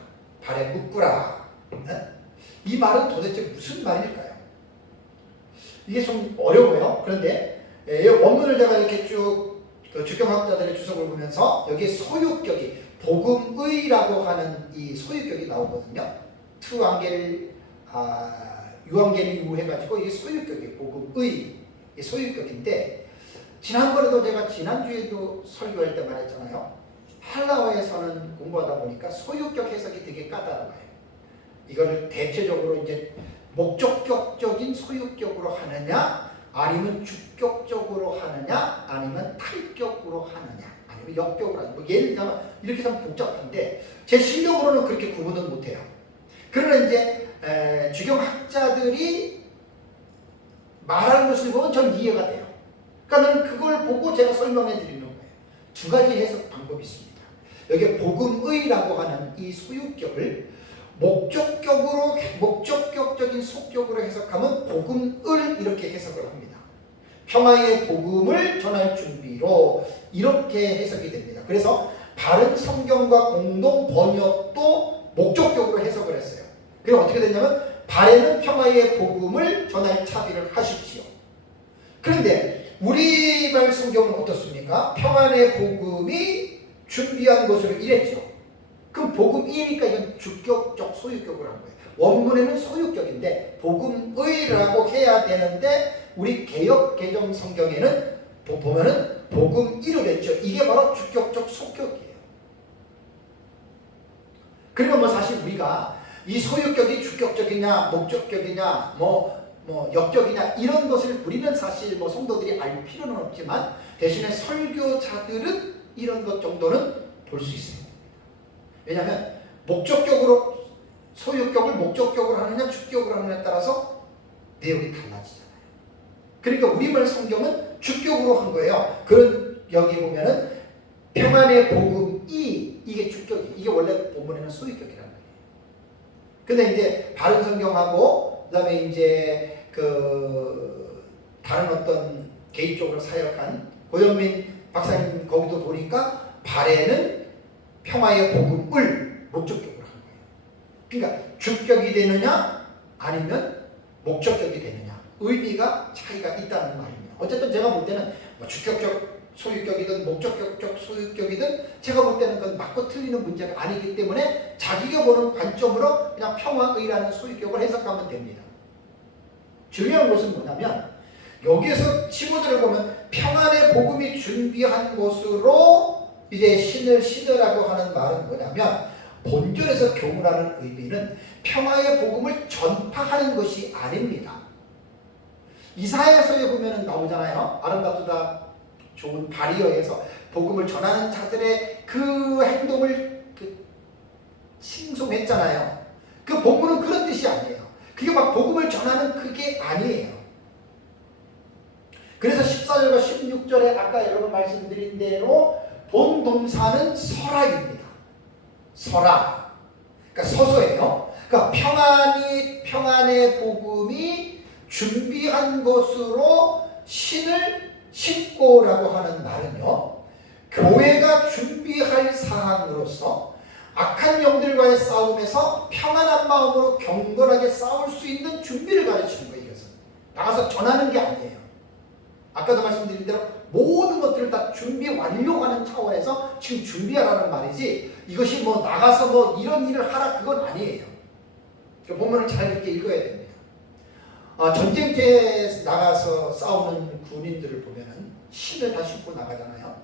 발에 묶으라. 이 말은 도대체 무슨 말일까요? 이게 좀 어려워요. 그런데 원문을 제가 이렇게 쭉 주경학자들의 주석을 보면서 여기에 소유격이 복음의라고 하는 이 소유격이 나오거든요. 유앙겔 해가지고 이게 소유격이 복음의 소유격인데, 지난번에도 제가 지난주에도 설교할 때 말했잖아요. 헬라어에서는 공부하다 보니까 소유격 해석이 되게 까다로워요. 이거를 대체적으로 이제 목적격적인 소유격으로 하느냐, 아니면 주격적으로 하느냐, 아니면 탈격으로 하느냐, 아니면 역격으로 하느냐. 뭐 예를 들면 이렇게 좀 복잡한데 제 실력으로는 그렇게 구분은 못해요. 그러나 이제 주경학자들이 말하는 것을 보면 전 이해가 돼요. 그러니까 나는 그걸 보고 제가 설명해 드리는 거예요. 두 가지 해석 방법이 있습니다. 여기 복음의라고 하는 이 소유격을 목적격적인 속격으로 해석하면 복음을 이렇게 해석을 합니다. 평화의 복음을 전할 준비로 이렇게 해석이 됩니다. 그래서 바른 성경과 공동 번역도 목적격으로 해석을 했어요. 그럼 어떻게 됐냐면 발에는 평화의 복음을 전할 차비를 하십시오. 그런데 우리말 성경은 어떻습니까? 평안의 복음이 준비한 것으로 이랬죠. 그럼 복음이니까 이건 주격적 소유격으로 한 거예요. 원문에는 소유격인데 복음의라고 해야 되는데 우리 개역 개정 성경에는 보면은 복음이로 됐죠. 이게 바로 주격적 속격이에요. 그러니까 뭐 사실 우리가 이 소유격이 주격적이냐 목적격이냐 역격이냐 이런 것을 우리는 사실 성도들이 알 필요는 없지만 대신에 설교자들은 이런 것 정도는 볼 수 있습니다. 왜냐하면 목적격으로 소유격을 목적격으로 하느냐 주격으로 하느냐에 따라서 내용이 달라지잖아요. 그러니까 우리말 성경은 주격으로 한 거예요. 그런 여기 보면은 평안의 복음이 이게 주격이 이게 원래 본문에는 소유격이라는 거예요. 근데 이제 바른 성경하고 그다음에 이제 다른 어떤 개인적으로 사역한 고영민 박사님 거기도 보니까 발에는 평화의 복음을 목적격으로 한 거예요. 그러니까 주격이 되느냐 아니면 목적격이 되느냐 의미가 차이가 있다는 말입니다. 어쨌든 제가 볼 때는 주격적 소유격이든 목적격적 소유격이든 제가 볼 때는 그건 맞고 틀리는 문제가 아니기 때문에 자기가 보는 관점으로 그냥 평화의라는 소유격을 해석하면 됩니다. 중요한 것은 뭐냐면 여기에서 15절을 보면 평안의 복음이 준비한 것으로 이제 신을 신으라고 하는 말은 뭐냐면 본절에서 교훈하는 의미는 평화의 복음을 전파하는 것이 아닙니다. 이사야서에 보면 나오잖아요. 아름답다 좋은 바리어에서 복음을 전하는 자들의 그 행동을 칭송했잖아요. 그 복음은 그런 뜻이 아니에요. 그게 막 복음을 전하는 그게 아니에요. 그래서 14절과 16절에 아까 여러분 말씀드린 대로 본 동사는 설아입니다. 설아. 그러니까 서서예요. 그러니까 평안의 복음이 준비한 것으로 신을 신고라고 하는 말은요, 교회가 준비할 사항으로서 악한 영들과의 싸움에서 평안한 마음으로 경건하게 싸울 수 있는 준비를 가르치는 거예요. 이것은 나가서 전하는 게 아니에요. 아까도 말씀드린 대로 모든 것들을 다 준비 완료하는 차원에서 지금 준비하라는 말이지, 이것이 뭐 나가서 뭐 이런 일을 하라 그건 아니에요. 본문을 잘 이렇게 읽어야 됩니다. 전쟁터에 나가서 싸우는 군인들을 보면은 신을 다 신고 나가잖아요.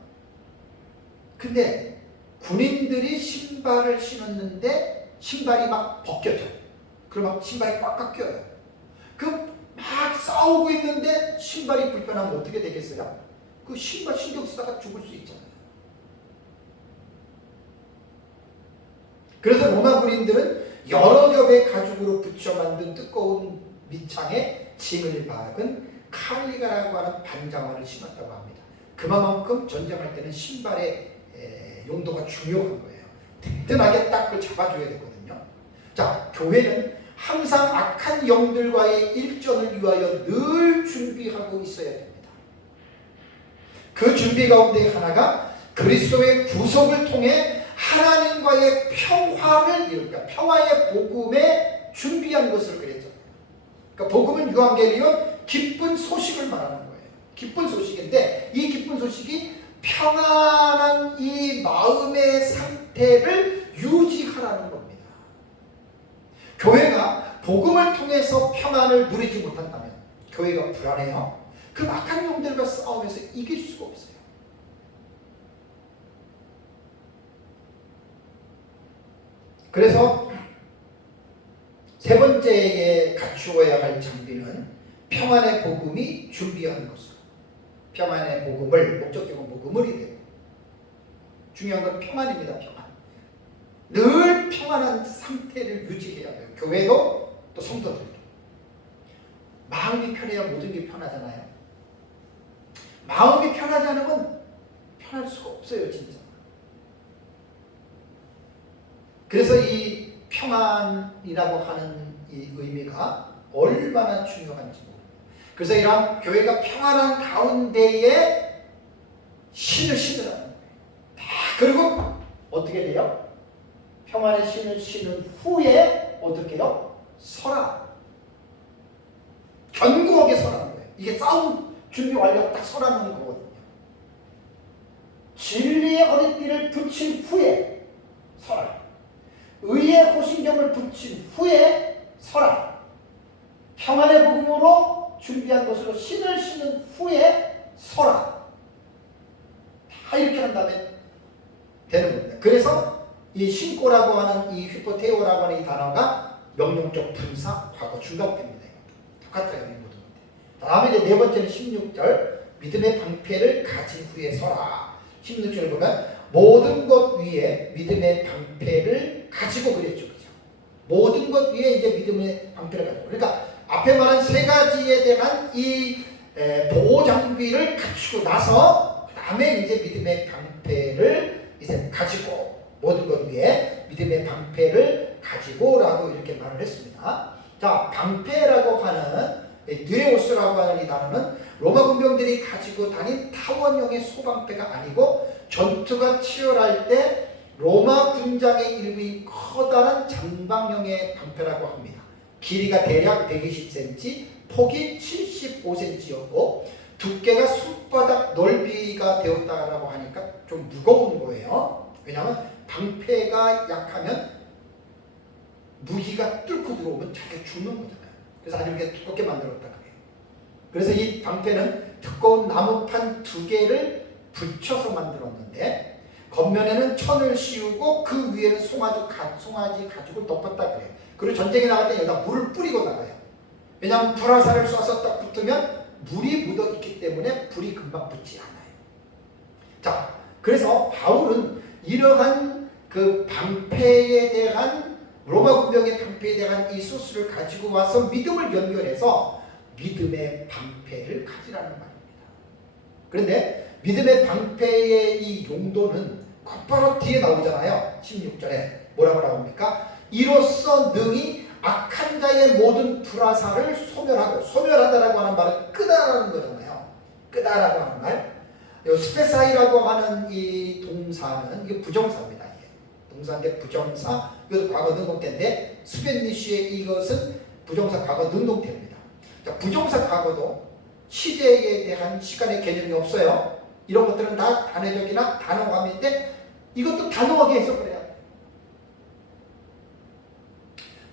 근데 군인들이 신발을 신었는데 신발이 막 벗겨져. 그럼 막 신발이 꽉꽉 껴요. 그 막 싸우고 있는데 신발이 불편하면 어떻게 되겠어요? 그 신발 신경 쓰다가 죽을 수 있잖아요. 그래서 로마 군인들은 여러 겹의 가죽으로 붙여 만든 두꺼운 밑창에 짐을 박은 칼리가라고 하는 반장화를 신었다고 합니다. 그만큼 전쟁할 때는 신발의 용도가 중요한 거예요. 든든하게 딱 그걸 잡아줘야 되거든요. 자, 교회는 항상 악한 영들과의 일전을 위하여 늘 준비하고 있어야 됩니다. 그 준비 가운데 하나가 그리스도의 구속을 통해 하나님과의 평화를 이룰까, 평화의 복음에 준비한 것을 그랬잖아요. 그러니까 복음은 유앙겔리온, 기쁜 소식을 말하는 거예요. 기쁜 소식인데 이 기쁜 소식이 평안한 이 마음의 상태를 유지하라는 겁니다. 교회가 복음을 통해서 평안을 누리지 못한다면 교회가 불안해요. 그 악한 놈들과 싸우면서 이길 수가 없어요. 그래서 세 번째에 갖추어야 할 장비는 평안의 복음이 준비하는 것으로, 평안의 복음을 목적적으로 복음을 이래요. 중요한 건 평안입니다. 평안. 늘 평안한 상태를 유지해야 돼요. 교회도 또 성도들도. 마음이 편해야 모든 게 편하잖아요. 마음이 편하지 않으면 편할 수가 없어요, 진짜. 그래서 이 평안이라고 하는 이 의미가 얼마나 중요한지 모릅니다. 그래서 이런 교회가 평안한 가운데에 신을 신으라는 거예요. 그리고 어떻게 돼요? 평안의 신을 신은 후에 어떻게 해요? 서라. 견고하게 서라는 거예요. 이게 싸움 준비 완료 딱 서라는 거거든요. 진리의 허리띠를 붙인 후에 서라. 의의 호신경을 붙인 후에 서라. 평안의 복음으로 준비한 것으로 신을 신은 후에 서라. 다 이렇게 한다면 되는 겁니다. 그래서 이 신고라고 하는 이 휘포테오라고 하는 이 단어가 명령적 분사, 과거 중간입니다. 똑같아요. 이 모든 것. 다음에 이제 네 번째는 16절, 믿음의 방패를 가진 후에 서라. 16절을 보면 모든 것 위에 믿음의 방패를 가지고 그랬죠. 그죠? 모든 것 위에 이제 믿음의 방패를 가지고. 그러니까 앞에 말한 세 가지에 대한 이 보호 장비를 갖추고 나서 그 다음에 이제 믿음의 방패를 이제 가지고, 모든 것 위에 믿음의 방패를 가지고라고 이렇게 말을 했습니다. 자, 방패라고 하는 느레오스라고 하는 이 단어는 로마 군병들이 가지고 다닌 타원형의 소방패가 아니고 전투가 치열할 때 로마 군장의 일부인 커다란 장방형의 방패라고 합니다. 길이가 대략 120cm, 폭이 75cm였고 두께가 손바닥 넓이가 되었다고 하니까 좀 무거운 거예요. 왜냐하면 방패가 약하면 무기가 뚫고 들어오면 자기가 죽는 거잖아요. 그래서 아주 이렇게 두껍게 만들었다 그래요. 그래서 이 방패는 두꺼운 나무판 2개를 붙여서 만들었는데 겉면에는 천을 씌우고 그 위에는 송아지 가죽을 덮었다 그래요. 그리고 전쟁에 나갈 때 여기다 물을 뿌리고 나가요. 왜냐하면 불화살을 쏴서 딱 붙으면 물이 묻어 있기 때문에 불이 금방 붙지 않아요. 자, 그래서 바울은 이러한 그 방패에 대한, 로마 군병의 방패에 대한 이 소스를 가지고 와서 믿음을 연결해서 믿음의 방패를 가지라는 말입니다. 그런데 믿음의 방패의 이 용도는 곧바로 뒤에 나오잖아요. 16절에 뭐라고 나옵니까? 이로써 능히 악한 자의 모든 불화사를 소멸하고, 소멸하다라고 하는 말은 끄다라는 거잖아요. 끄다라고 하는 말. 이 스페사이라고 하는 이 동사는 이게 부정사입니다. 이게 동사인데 부정사. 이것도 과거 능동태인데 스페니쉬의 이것은 부정사 과거 능동태입니다. 자, 부정사 과거도 시제에 대한 시간의 개념이 없어요. 이런 것들은 다 단회적이나 단호감인데 이것도 단호하게 해석을 해요.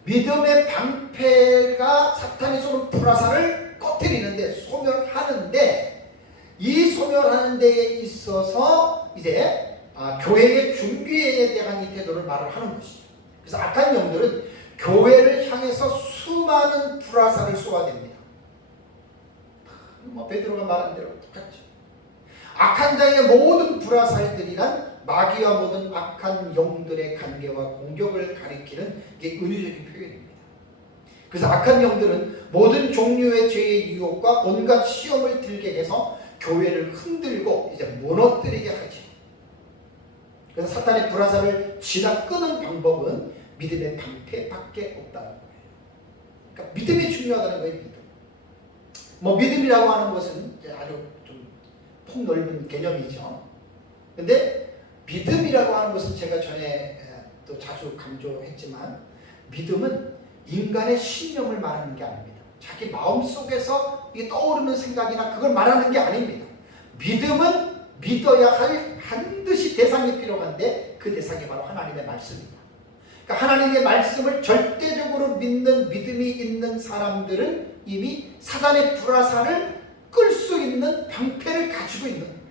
믿음의 방패가 사탄이 쏘는 불화살을 꺼트리는데, 소멸하는데, 이 소멸하는 데에 있어서 이제 교회의 준비에 대한 이 태도를 말을 하는 것이죠. 그래서 악한 영들은 교회를 향해서 수많은 불화살을 쏘아댑니다. 베드로가 말한 대로 똑같죠. 악한 자의 모든 불화살들이란 마귀와 모든 악한 영들의 관계와 공격을 가리키는 게 은유적인 표현입니다. 그래서 악한 영들은 모든 종류의 죄의 유혹과 온갖 시험을 들게 해서 교회를 흔들고 이제 무너뜨리게 하지. 그래서 사탄의 불화살을 지나 끄는 방법은 믿음의 방패밖에 없다는 거예요. 그러니까 믿음이 중요하다는 거예요. 믿음. 믿음이라고 하는 것은 아주 좀 폭넓은 개념이죠. 근데 믿음이라고 하는 것은 제가 전에 또 자주 강조했지만, 믿음은 인간의 신념을 말하는 게 아닙니다. 자기 마음속에서 이게 떠오르는 생각이나 그걸 말하는 게 아닙니다. 믿음은 믿어야 할 반드시 대상이 필요한데 그 대상이 바로 하나님의 말씀입니다. 그러니까 하나님의 말씀을 절대적으로 믿는 믿음이 있는 사람들은 이미 사단의 불화살을 끌 수 있는 방패를 가지고 있는 거예요.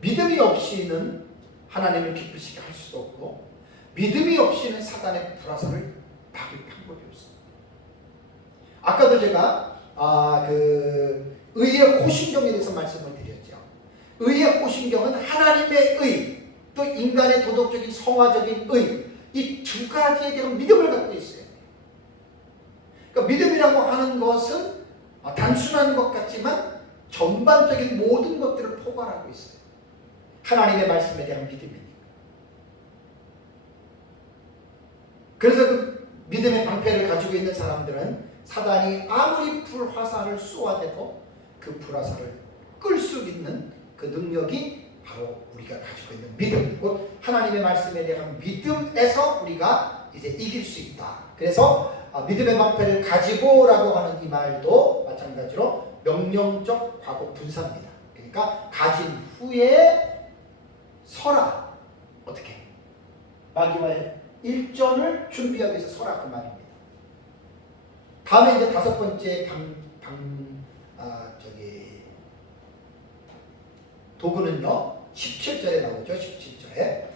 믿음이 없이는 하나님을 기쁘시게 할 수도 없고, 믿음이 없이는 사단의 불화살을 막을 방법이 없습니다. 아까도 제가 의의 호신경에 대해서 말씀을 드렸죠. 의의 호신경은 하나님의 의, 또 인간의 도덕적인 성화적인 의, 이 두 가지에 대한 믿음을 갖고 있어요. 그러니까 믿음이라고 하는 것은 단순한 것 같지만 전반적인 모든 것들을 포괄하고 있어요. 하나님의 말씀에 대한 믿음이니까. 그래서 그 믿음의 방패를 가지고 있는 사람들은 사단이 아무리 불화살을 쏘아대도 그 불화살을 끌 수 있는 그 능력이 바로 우리가 가지고 있는 믿음, 곧 하나님의 말씀에 대한 믿음에서 우리가 이제 이길 수 있다. 그래서 믿음의 방패를 가지고라고 하는 이 말도 마찬가지로 명령적 과거 분사입니다. 그러니까 가진 후에 서라. 어떻게? 마귀와의 일전을 준비하기 위해서 서라, 그 말입니다. 다음에 이제 다섯 번째 도구는요, 17절에 나오죠. 17절에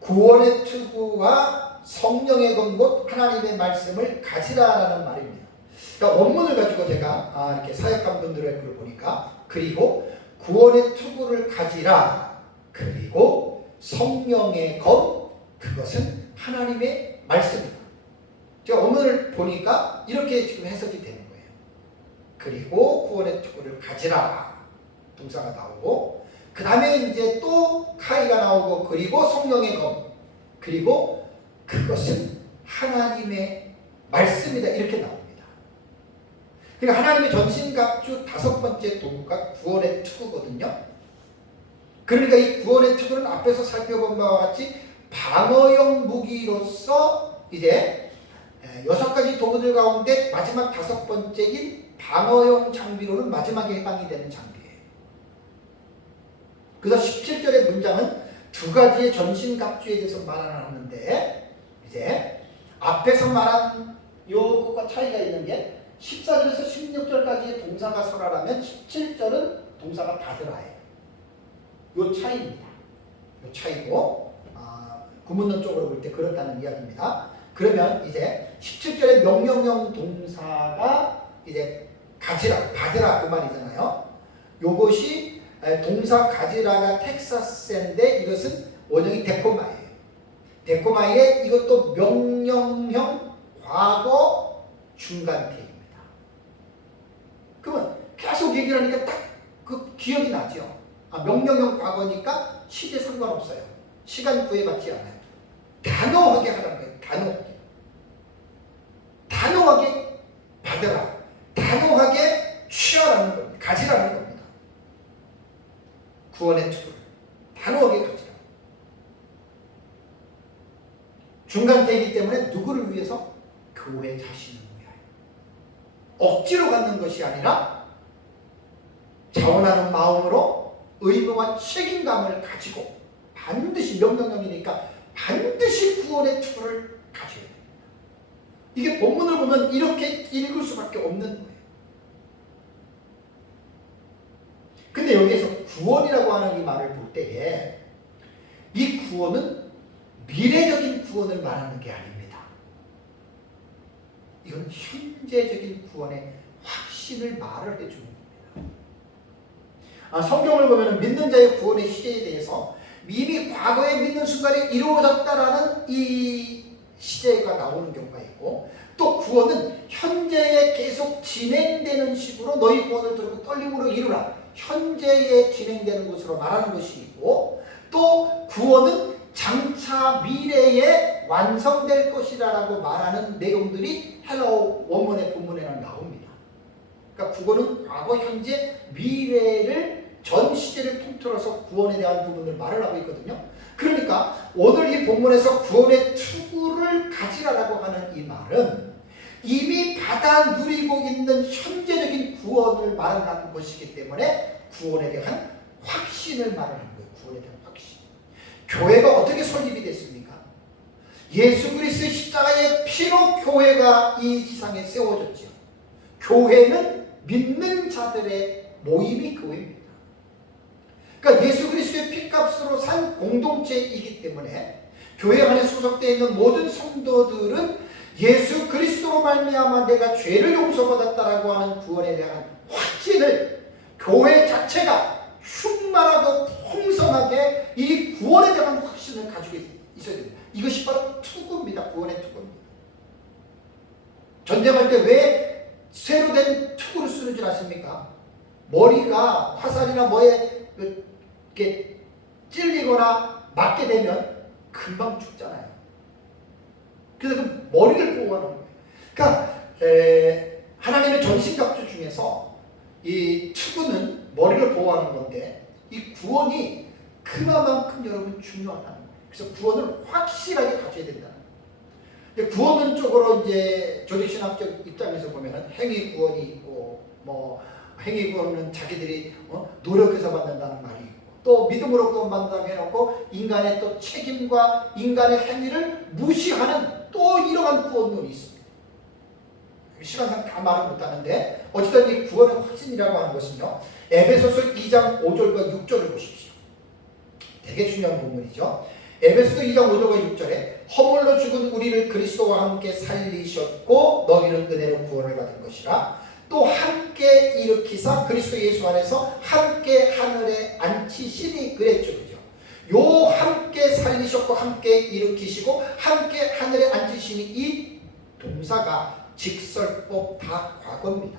구원의 투구와 성령의 검곧 하나님의 말씀을 가지라라는 말입니다. 그러니까 원문을 가지고 제가 이렇게 사역한 분들의 글을 보니까, 그리고 구원의 투구를 가지라, 그리고 성령의 검, 그것은 하나님의 말씀이다. 제가 원문을 보니까 이렇게 지금 해석이 되는 거예요. 그리고 구원의 투구를 가지라, 동사가 나오고, 그 다음에 이제 또 카이가 나오고, 그리고 성령의 검, 그리고 그것은 하나님의 말씀이다, 이렇게 나옵니다. 그러니까 하나님의 전신갑주 다섯 번째 도구가 구원의 투구거든요. 그러니까 이 구원의 투구는 앞에서 살펴본 바와 같이 방어용 무기로서 이제 6가지 도구들 가운데 마지막 다섯 번째인 방어용 장비로는 마지막에 해당이 되는 장비예요. 그래서 17절의 문장은 두 가지의 전신갑주에 대해서 말하는데, 이제 앞에서 말한 요것과 차이가 있는 게 14절에서 16절까지의 동사가 설하라면 17절은 동사가 받으라예요. 요 차이입니다. 요 차이고, 구문론 쪽으로 볼 때 그렇다는 이야기입니다. 그러면 이제 17절의 명령형 동사가 이제 가지라, 받으라 그 말이잖아요. 요것이 동사 가지라가 텍사스인데 이것은 원형이 데코마예요. 데코마의 이것도 명령형 과거 중간태입니다. 그러면 계속 얘기를 하니까 딱 그 기억이 나죠. 명령형 과거니까 시제 상관없어요. 시간 구애받지 않아요. 단호하게 하라는 거예요. 단호하게. 단호하게 받으라. 단호하게 취하라는 겁니다. 가지라는 겁니다. 구원의 투구를 단호하게 가지라. 중간때이기 때문에 누구를 위해서? 교회 자신을 위하여. 억지로 갖는 것이 아니라 자원하는 마음으로 의무와 책임감을 가지고 반드시 명령형이니까 반드시 구원의 투구를 가져야 됩니다. 이게 본문을 보면 이렇게 읽을 수밖에 없는 거예요. 근데 여기에서 구원이라고 하는 이 말을 볼 때에 이 구원은 미래적인 구원을 말하는 게 아닙니다. 이건 현재적인 구원의 확신을 말을 해주는 겁니다. 성경을 보면 믿는 자의 구원의 시제에 대해서 이미 과거에 믿는 순간에 이루어졌다라는 이 시제가 나오는 경우가 있고, 또 구원은 현재에 계속 진행되는 식으로 너희 구원을 들고 떨림으로 이루라, 현재에 진행되는 것으로 말하는 것이 있고, 또 구원은 장차 미래에 완성될 것이라고 말하는 내용들이 헬라어 원문의 본문에는 나옵니다. 그러니까 구원은 과거, 현재, 미래를 전 시제를 통틀어서 구원에 대한 부분을 말을 하고 있거든요. 그러니까 오늘 이 본문에서 구원의 투구를 가지라라고 하는 이 말은 이미 받아 누리고 있는 현재적인 구원을 말하는 것이기 때문에 구원에 대한 확신을 말하는 거예요. 구원에 대한 확신. 교회가 어떻게 설립이 됐습니까? 예수 그리스도의 십자가의 피로 교회가 이 세상에 세워졌죠. 교회는 믿는 자들의 모임이 교회입니다. 그러니까 예수 그리스도의 피값으로 산 공동체이기 때문에 교회 안에 소속되어 있는 모든 성도들은 예수 그리스도로 말미암아 내가 죄를 용서받았다라고 하는 구원에 대한 확신을 교회 자체가 충만하고 풍성하게 이 구원에 대한 확신을 가지고 있어야 됩니다. 이것이 바로 투구입니다. 구원의 투구입니다. 전쟁할 때 왜 새로 된 투구를 쓰는 줄 아십니까? 머리가 화살이나 뭐에 이렇게 찔리거나 맞게 되면 금방 죽잖아요. 그래서 그 머리를 보호하는 거예요. 그러니까 하나님의 전신갑주 중에서 이 투구는 머리를 보호하는 건데, 이 구원이 그만큼 여러분 중요하다는 거예요. 그래서 구원을 확실하게 가져야 된다는 거예요. 구원은 쪽으로 이제 조직신학적 입장에서 보면은 행위 구원이 있고, 뭐 행위 구원은 자기들이 노력해서 받는다는 말이 있고, 또 믿음으로 구원받는다고 해놓고 인간의 또 책임과 인간의 행위를 무시하는 또 이러한 구원론이 있습니다. 시간상 다 말을 못하는데 어쨌든 이 구원의 확신이라고 하는 것은요, 에베소서 2장 5절과 6절을 보십시오. 되게 중요한 부분이죠. 에베소서 2장 5절과 6절에 허물로 죽은 우리를 그리스도와 함께 살리셨고 너희는 은혜로 구원을 받은 것이라, 또 함께 일으키사 그리스도 예수 안에서 함께 하늘에 앉히시니 그랬죠. 그죠? 요 함께 살리셨고 함께 일으키시고 함께 하늘에 앉히시니 이 동사가 직설법 다 과거입니다.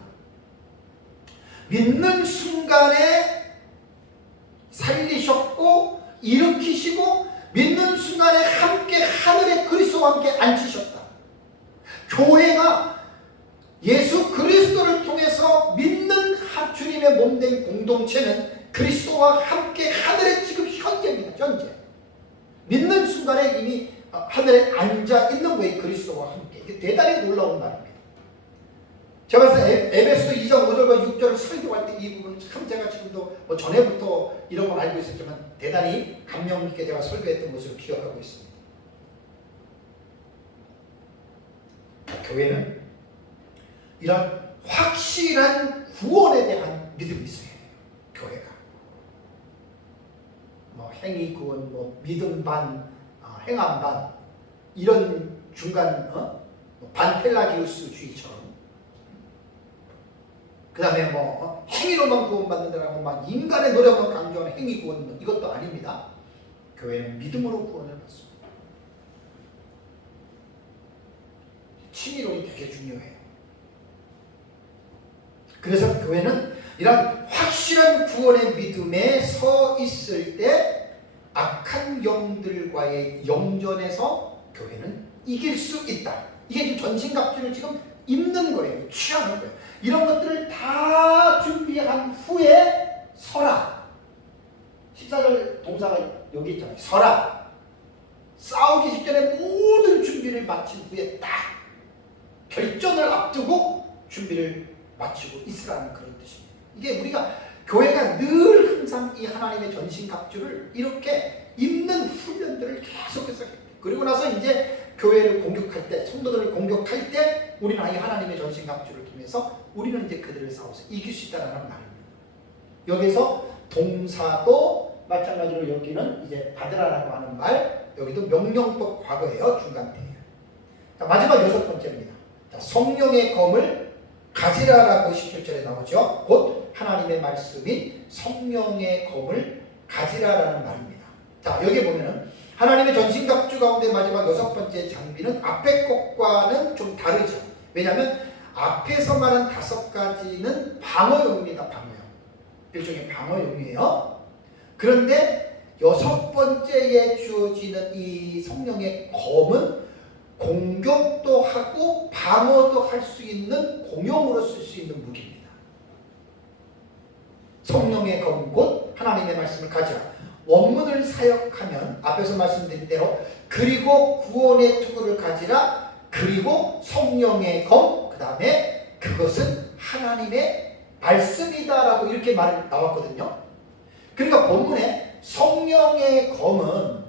믿는 순간에 살리셨고 일으키시고 믿는 순간에 함께 하늘에 그리스도와 함께 앉히셨다. 교회가 예수 그리스도를 통해서 믿는 주님의 몸된 공동체는 그리스도와 함께 하늘에 지금 현재입니다. 현재. 믿는 순간에 이미 하늘에 앉아 있는 거예요. 그리스도와 함께. 이게 대단히 놀라운 말입니다. 제가 그래서 에베소서 2장 5절과 6절을 설교할 때 이 부분 참 제가 지금도 뭐 전에부터 이런 걸 알고 있었지만 대단히 감명 깊게 제가 설교했던 것으로 기억하고 있습니다. 교회는 이런 확실한 구원에 대한 믿음이 있어야 돼요. 교회가 뭐 행위 구원, 뭐 믿음 반, 행함 반, 이런 중간 반펠라기우스주의처럼, 그 다음에 뭐 행위로만 구원받는다라고 막 인간의 노력만 강조하는 행위 구원, 이것도 아닙니다. 교회는 믿음으로 구원을 받습니다. 칭의론이 되게 중요해요. 그래서 교회는 이런 확실한 구원의 믿음에 서 있을 때 악한 영들과의 영전에서 교회는 이길 수 있다. 이게 지금 전신갑주를 지금 입는 거예요. 취하는 거예요. 이런 것들을 다 준비한 후에 서라. 14절 동사가 여기 있잖아요. 서라. 싸우기 직전에 모든 준비를 마친 후에 딱 결전을 앞두고 준비를 마치고 있으라는 그런 뜻입니다. 이게 우리가 교회가 늘 항상 이 하나님의 전신갑주를 이렇게 입는 훈련들을 계속해서 해요. 그리고 나서 이제 교회를 공격할 때, 성도들을 공격할 때 우리는 이 하나님의 전신갑주를 통해서 우리는 이제 그들을 싸워서 이길 수 있다는 말입니다. 여기서 동사도 마찬가지로 여기는 이제 받으라라고 하는 말, 여기도 명령법 과거예요. 중간태예요. 자, 마지막 6번째입니다. 자, 성령의 검을 가지라라고 17절에 나오죠. 곧 하나님의 말씀인 성령의 검을 가지라라는 말입니다. 자, 여기 보면은 하나님의 전신갑주 가운데 마지막 6번째 장비는 앞에 것과는 좀 다르죠. 왜냐하면 앞에서 말한 5가지는 방어용입니다. 방어용. 일종의 방어용이에요. 그런데 6번째에 주어지는 이 성령의 검은 공격도 하고 방어도 할 수 있는 공용으로 쓸 수 있는 무기입니다. 성령의 검 곧 하나님의 말씀을 가지라. 원문을 사역하면 앞에서 말씀드린 대로 그리고 구원의 투구를 가지라. 그리고 성령의 검, 그 다음에 그것은 하나님의 말씀이다라고 이렇게 말이 나왔거든요. 그러니까 본문에 성령의 검은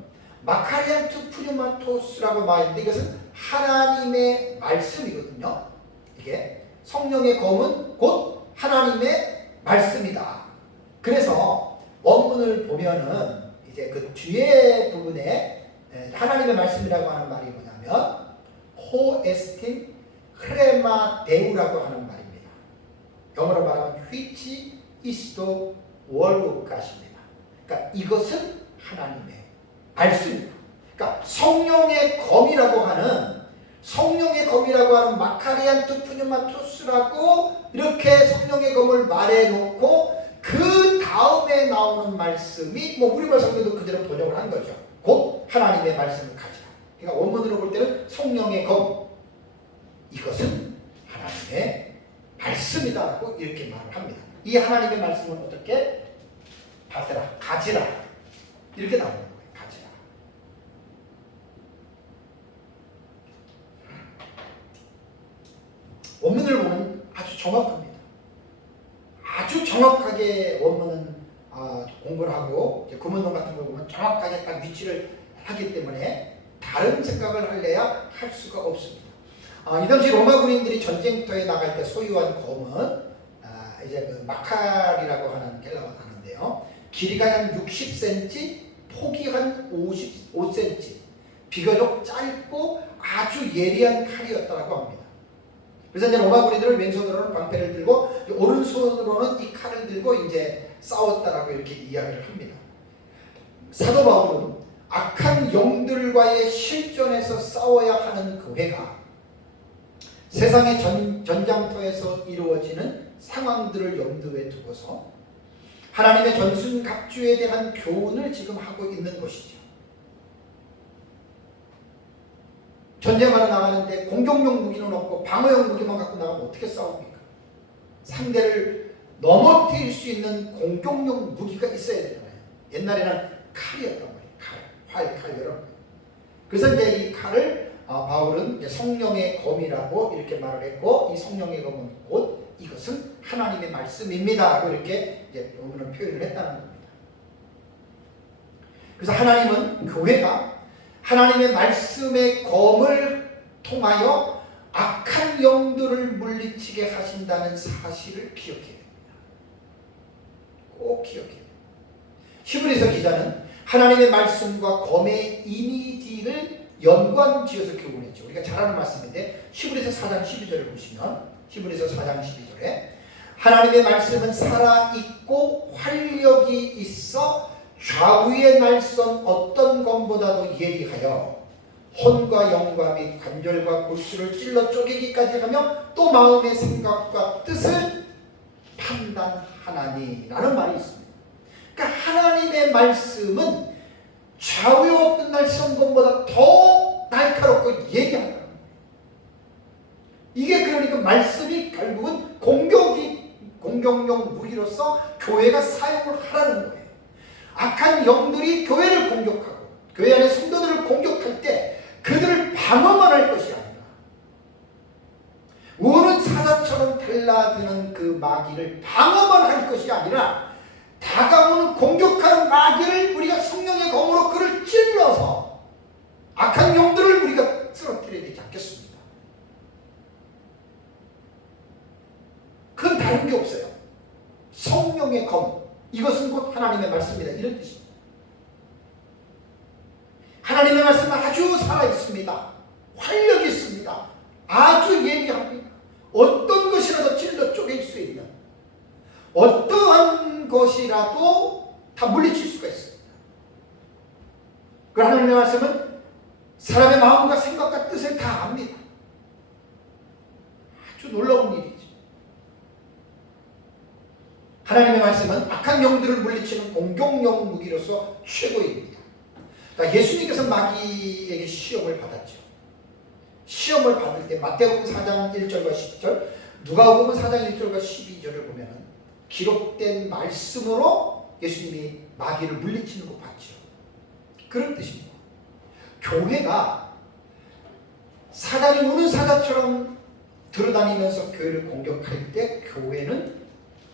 마카리안투 푸뉴마토스라고 말했는데 이것은 하나님의 말씀이거든요. 이게 성령의 검은 곧 하나님의 말씀이다. 그래서 원문을 보면은 이제 그 뒤에 부분에 하나님의 말씀이라고 하는 말이 뭐냐면 호에스틴 크레마데우라고 하는 말입니다. 영어로 말하면 which is the word of God입니다. 그러니까 이것은 하나님의 말씀입니다. 그러니까 성령의 검이라고 하는 마카리안투 푸뉴마토스라고 이렇게 성령의 검을 말해놓고 그 다음에 나오는 말씀이 우리말 성경도 그대로 번역을 한 거죠. 곧 하나님의 말씀을 가지라. 그러니까 원문으로 볼 때는 성령의 검, 이것은 하나님의 말씀이다라고 이렇게 말을 합니다. 이 하나님의 말씀은 어떻게? 받으라, 가지라 이렇게 나오는 거예요. 가지라. 원문을 보면 아주 정확합니다. 아주 정확하게 원문은 공부를 하고 구문론 같은 걸 보면 정확하게 딱 위치를 하기 때문에 다른 생각을 할래야 할 수가 없습니다. 이 당시 로마 군인들이 전쟁터에 나갈 때 소유한 검은 이제 그 마칼이라고 하는 헬라어 단어인데요. 길이가 한 60cm, 폭이 한 55cm, 비교적 짧고 아주 예리한 칼이었다고 합니다. 그래서 이제 로마 군인들은 왼손으로는 방패를 들고 오른손으로는 이 칼을 들고 이제 싸웠다라고 이렇게 이야기를 합니다. 사도 바울은 악한 영들과의 실전에서 싸워야 하는 그 회가 세상의 전장터에서 이루어지는 상황들을 염두에 두고서 하나님의 전순갑주에 대한 교훈을 지금 하고 있는 것이죠. 전쟁하러 나가는데 공격용 무기는 없고 방어용 무기만 갖고 나가면 어떻게 싸웁니까? 상대를 넘어뜨릴 수 있는 공격용 무기가 있어야 되잖아요. 옛날에는 칼이었단 말이에요. 칼 여러분. 그래서 이제 이 칼을 바울은 성령의 검이라고 이렇게 말을 했고, 이 성령의 검은 곧 이것은 하나님의 말씀입니다라고 이렇게 이제 오늘 표현을 했다는 겁니다. 그래서 하나님은 교회가 하나님의 말씀의 검을 통하여 악한 영들을 물리치게 하신다는 사실을 기억해야 됩니다. 꼭 기억해야 됩니다. 히브리서 기자는 하나님의 말씀과 검의 이미지를 연관지어서 교훈했죠. 우리가 잘 아는 말씀인데 히브리서 4장 12절을 보시면 히브리서 4장 12절에 하나님의 말씀은 살아있고 활력이 있어 좌우의 날선 어떤 검보다도 예리하여 혼과 영과 및 관절과 골수를 찔러 쪼개기까지 하며 또 마음의 생각과 뜻을 판단하나니라는 말이 있습니다. 그러니까 하나님의 말씀은 좌우의 어떤 날선 검보다 더 날카롭고 예리하다. 이게 그러니까 말씀이 결국은 공격용 무기로서 교회가 사용을 하라는 거예요. 악한 영들이 교회를 공격하고 교회 안의 성도들을 공격할 때 그들을 방어만 할 것이 아니라 우는 사자처럼 달라드는 그 마귀를 방어만 할 것이 아니라 다가오는 공격하는 마귀를 우리가 성령의 검으로 그를 찔러서 악한 영들을 우리가 쓰러뜨려야 되지 않겠습니까? 그건 다른 게 없어요. 성령의 검, 이것은 곧 하나님의 말씀이다, 이런 뜻입니다. 하나님의 말씀은 아주 살아있습니다. 활력이 있습니다. 아주 예리합니다. 어떤 것이라도 찔러 쪼갤 수 있는, 어떠한 것이라도 다 물리칠 수가 있습니다. 그 하나님의 말씀은 사람의 마음과 생각과 뜻을 다 압니다. 아주 놀라운 일이죠. 하나님의 말씀은 악한 영들을 물리치는 공격용 무기로서 최고입니다. 그러니까 예수님께서 마귀에게 시험을 받았죠. 시험을 받을 때 마태복음 4장 1절과 10절, 누가복음 4장 1절과 12절을 보면 기록된 말씀으로 예수님이 마귀를 물리치는 거 봤죠. 그런 뜻입니다. 교회가 사단이 우는 사자처럼 들어다니면서 교회를 공격할 때 교회는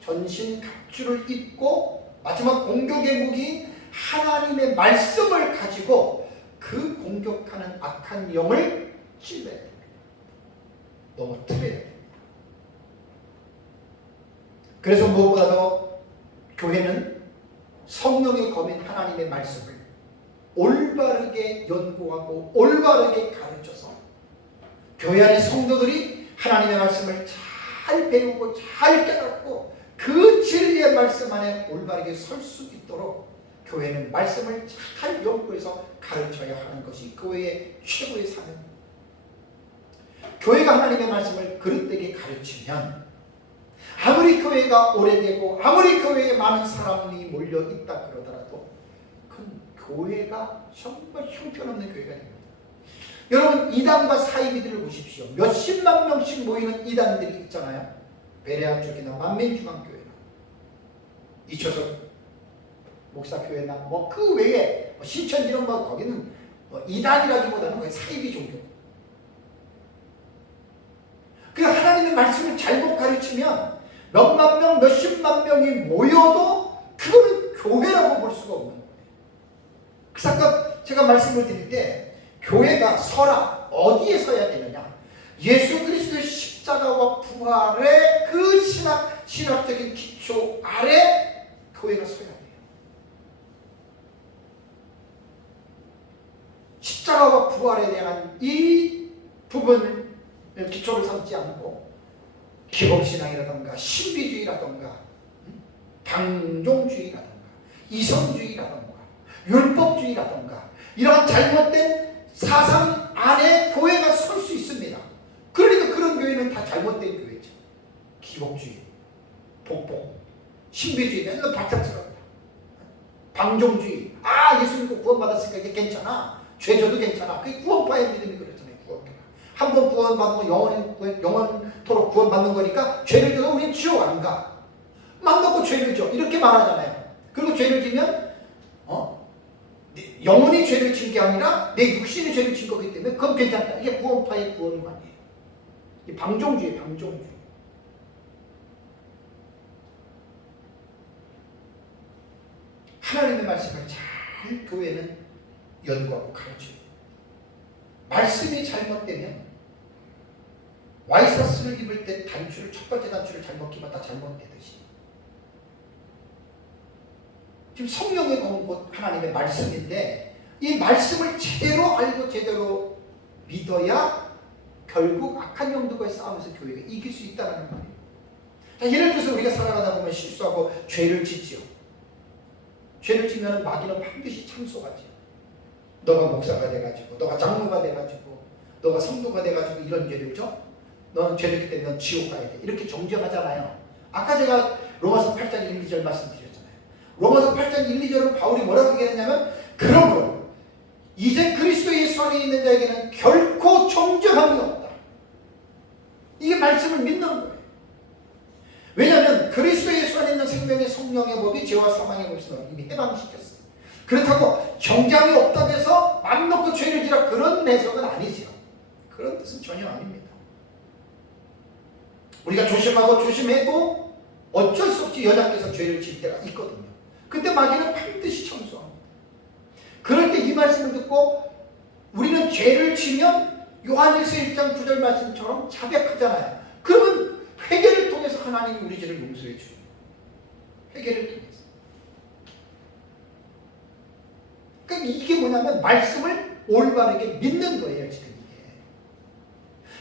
전신 갑주를 입고 마지막 공격의 무기 하나님의 말씀을 가지고 그 공격하는 악한 영을 찔러야 됩니다. 넘어뜨려야 됩니다. 그래서 무엇보다도 교회는 성령의 검인 하나님의 말씀을 올바르게 연구하고 올바르게 가르쳐서 교회 안의 성도들이 하나님의 말씀을 잘 배우고 잘 깨닫고 그 진리의 말씀 안에 올바르게 설 수 있도록 교회는 말씀을 잘 연구해서 가르쳐야 하는 것이 교회의 최고의 사명입니다. 교회가 하나님의 말씀을 그릇되게 가르치면 아무리 교회가 오래되고 아무리 교회에 많은 사람이 몰려있다 그러더라도 그 교회가 정말 형편없는 교회가 됩니다. 여러분, 이단과 사이비들을 보십시오. 몇십만 명씩 모이는 이단들이 있잖아요. 베레아 쪽이나 만민중앙교회나 이초석 목사교회나 뭐 그 외에 신천 이런 거 거기는 이단이라기보다는 거의 사이비 종교. 그 하나님의 말씀을 잘못 가르치면 몇만 명, 몇십만 명이 모여도 그거는 교회라고 볼 수가 없는 거예요. 그래서 아까 제가 말씀을 드릴 때 교회가 서라 어디에 서야 되느냐? 예수 그리스도의 십자가와 부활의 그 신학적인 기초 아래 교회가 서야 돼요. 십자가와 부활에 대한 이 부분을 기초를 삼지 않고 기복신앙이라든가 신비주의라든가 방종주의라든가 이성주의라든가 율법주의라든가 이러한 잘못된 사상 안에 교회가 설 수 있습니다. 그러니까 그런 교회는 다 잘못된 교회죠. 기복주의, 복복, 신비주의 맨날 발작스럽다. 방종주의, 예수 믿고 구원받았으니까 이게 괜찮아. 죄져도 괜찮아. 그게 구원파의 믿음이 그렇잖아요. 구원파가. 한번 구원받으면 영원토록 구원받는 거니까 죄를 져도 우리는 지옥 안 가. 맘 놓고 죄를 져. 이렇게 말하잖아요. 그리고 죄를 지면 영혼이 죄를 진 게 아니라 내 육신이 죄를 진 거기 때문에 그건 괜찮다. 이게 구원파의 구원이 아니에요. 이 방종주의. 하나님의 말씀을 잘 교회는 연구하고 가르쳐요. 말씀이 잘못되면 와이셔츠를 입을 때 첫 번째 단추를 잘못 끼면 다 잘못되듯이 지금 성령의 검은 하나님의 말씀인데 이 말씀을 제대로 알고 제대로 믿어야 결국 악한 영들과의 싸움에서 교회가 이길 수 있다는 말이에요. 자, 예를 들어서 우리가 살아가다 보면 실수하고 죄를 짓지요. 죄를 지면 마귀는 반드시 참소하지. 너가 목사가 돼가지고, 너가 장로가 돼가지고, 너가 성도가 돼가지고 이런 죄를 져? 너는 죄를 짓기 때문에 넌 지옥 가야 돼. 이렇게 정죄하잖아요. 아까 제가 로마서 8장 1, 2절 말씀드렸잖아요. 로마서 8장 1, 2절은 바울이 뭐라고 얘기했냐면 그러므로 이제 그리스도 예수 예수 안에 있는 자에게는 결코 정죄함이 없다. 이게 말씀을 믿는 거예요. 왜냐하면 그리스도 예수 안에 있는 생명의 성령의 법이 죄와 사망의 법에서 이미 해방시켰어요. 그렇다고 정죄함이 없다고 해서 맘 놓고 죄를 지라 그런 해석은 아니지요. 그런 뜻은 전혀 아닙니다. 우리가 조심하고 조심해도 어쩔 수 없이 연약해서 죄를 질 때가 있거든요. 그때 마귀는 반드시 청소합니다. 그럴 때 이 말씀을 듣고 우리는 죄를 지면 요한일서 1장 9절 말씀처럼 자백하잖아요. 그러면 회개를 통해서 하나님이 우리 죄를 용서해 주고, 회개를 통해서. 그러니까 이게 뭐냐면 말씀을 올바르게 믿는 거예요, 지금 이게.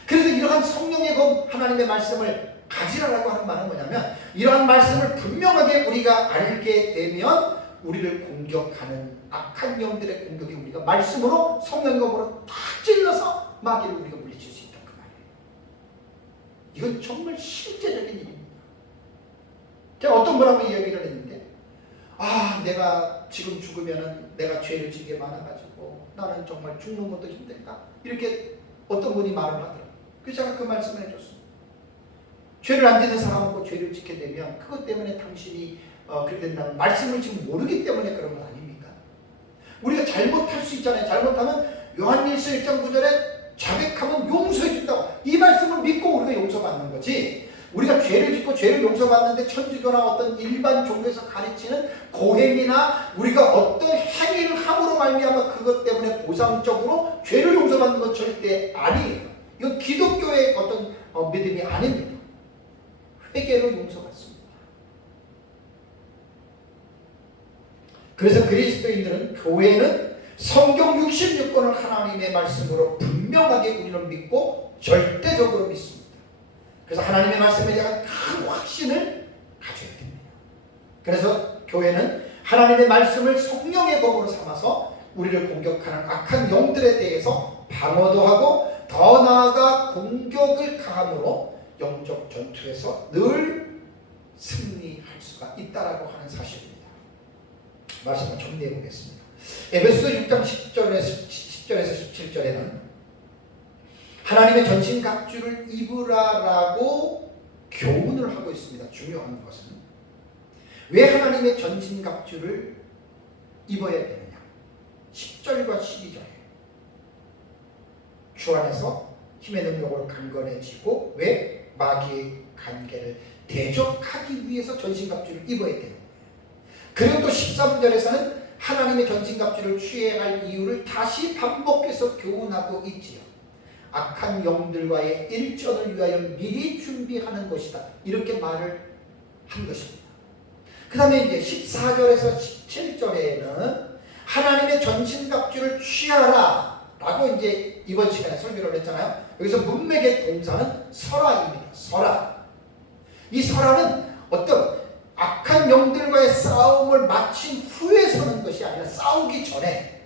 그래서 이러한 성령의 검 하나님의 말씀을 가지라라고 하는 말은 뭐냐면, 이러한 말씀을 분명하게 우리가 알게 되면 우리를 공격하는 악한 영들의 공격에 우리가 말씀으로, 성령의 검으로 다 찔러서 마귀를 우리가 물리칠 수 있다, 그 말이에요. 이건 정말 실제적인 일입니다. 제가 어떤 분하고 이야기를 했는데, 내가 지금 죽으면은 내가 죄를 지게 많아가지고 나는 정말 죽는 것도 힘들다, 이렇게 어떤 분이 말을 하더라고요. 그래서 제가 그 말씀을 해줬습니다. 죄를 안 짓는 사람하고 죄를 짓게 되면 그것 때문에 당신이 그렇게 된다는 말씀을 지금 모르기 때문에 그런 건 아닙니까? 우리가 잘못할 수 있잖아요. 잘못하면 요한일서 1장 9절에 자백하면 용서해 준다고, 이 말씀을 믿고 우리가 용서받는 거지, 우리가 죄를 짓고 죄를 용서받는데 천주교나 어떤 일반 종교에서 가르치는 고행이나 우리가 어떤 행위를 함으로 말미암아 그것 때문에 보상적으로 죄를 용서받는 건 절대 아니에요. 이건 기독교의 어떤 믿음이 아닙니다. 회개로 용서받습니다. 그래서 그리스도인들은, 교회는 성경 66권을 하나님의 말씀으로 분명하게 우리는 믿고 절대적으로 믿습니다. 그래서 하나님의 말씀에 대한 큰 확신을 가져야 됩니다. 그래서 교회는 하나님의 말씀을 성령의 검으로 삼아서 우리를 공격하는 악한 영들에 대해서 방어도 하고, 더 나아가 공격을 가함으로 영적 전투에서 늘 승리할 수가 있다라고 하는 사실입니다. 말씀을 정리해 보겠습니다. 에베소서 6장 10절에서 17절에는 하나님의 전신갑주를 입으라라고 교훈을 하고 있습니다. 중요한 것은 왜 하나님의 전신갑주를 입어야 되느냐? 10절과 12절에 주 안에서 힘의 능력으로 강건해지고, 왜? 마귀의 관계를 대적하기 위해서 전신갑주를 입어야 되는 거예요. 그리고 또 13절에서는 하나님의 전신갑주를 취해야 할 이유를 다시 반복해서 교훈하고 있지요. 악한 영들과의 일전을 위하여 미리 준비하는 것이다, 이렇게 말을 한 것입니다. 그 다음에 이제 14절에서 17절에는 하나님의 전신갑주를 취하라 라고 이제 이번 시간에 설교를 했잖아요. 여기서 문맥의 동사는 설화입니다. 설화. 이 설화는 어떤 악한 영들과의 싸움을 마친 후에 서는 것이 아니라 싸우기 전에,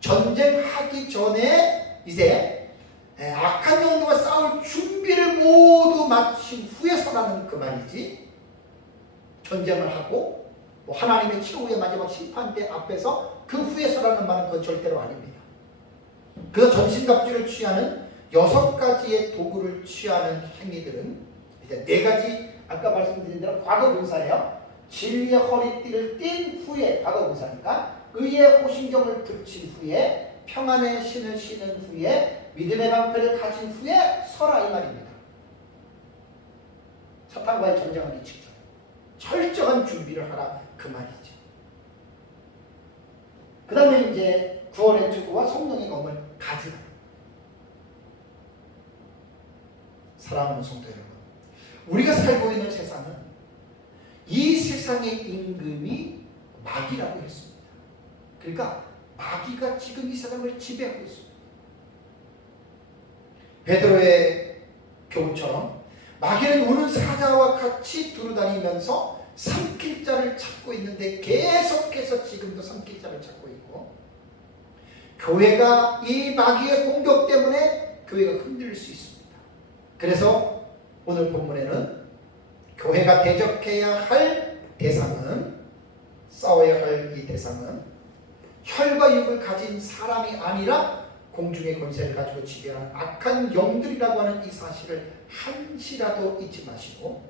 전쟁하기 전에 이제 악한 영들과 싸울 준비를 모두 마친 후에 서라는 그 말이지, 전쟁을 하고 하나님의 최후의 마지막 심판대 앞에서 그 후에 서라는 말은 그건 절대로 아닙니다. 그래서 전신갑주를 취하는 6가지의 도구를 취하는 행위들은 이제 4가지, 아까 말씀드린 대로 과거 분사예요. 진리의 허리띠를 띈 후에, 과거 분사니까 의의 호신경을 붙인 후에, 평안의 신을 신은 후에, 믿음의 방패를 가진 후에 서라, 이 말입니다. 사탄과의 전쟁하기 직전 철저한 준비를 하라, 그 말이죠. 그 다음에 이제 구원의 투구와 성령의 검을 가지라. 사랑하는 성도 여러분, 우리가 살고 있는 세상은 이 세상의 임금이 마귀라고 했습니다. 그러니까 마귀가 지금 이 세상을 지배하고 있습니다. 베드로의 교훈처럼 마귀는 우는 사자와 같이 두루다니면서 삼킬 자를 찾고 있는데 계속해서 지금도 삼킬 자를 찾고 있고, 교회가 이 마귀의 공격 때문에 교회가 흔들릴 수 있습니다. 그래서 오늘 본문에는 교회가 대적해야 할 대상은, 싸워야 할 이 대상은 혈과 육을 가진 사람이 아니라 공중의 권세를 가지고 지배하는 악한 영들이라고 하는 이 사실을 한시라도 잊지 마시고,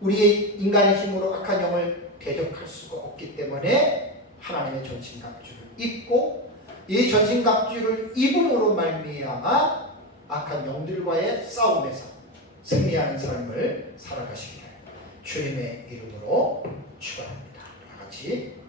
우리의 인간의 힘으로 악한 영을 대적할 수가 없기 때문에 하나님의 전신갑주를 입고, 이 전신갑주를 입음으로 말미암아 악한 영들과의 싸움에서 승리하는 삶을 살아가시기를 주님의 이름으로 축원합니다. 다 같이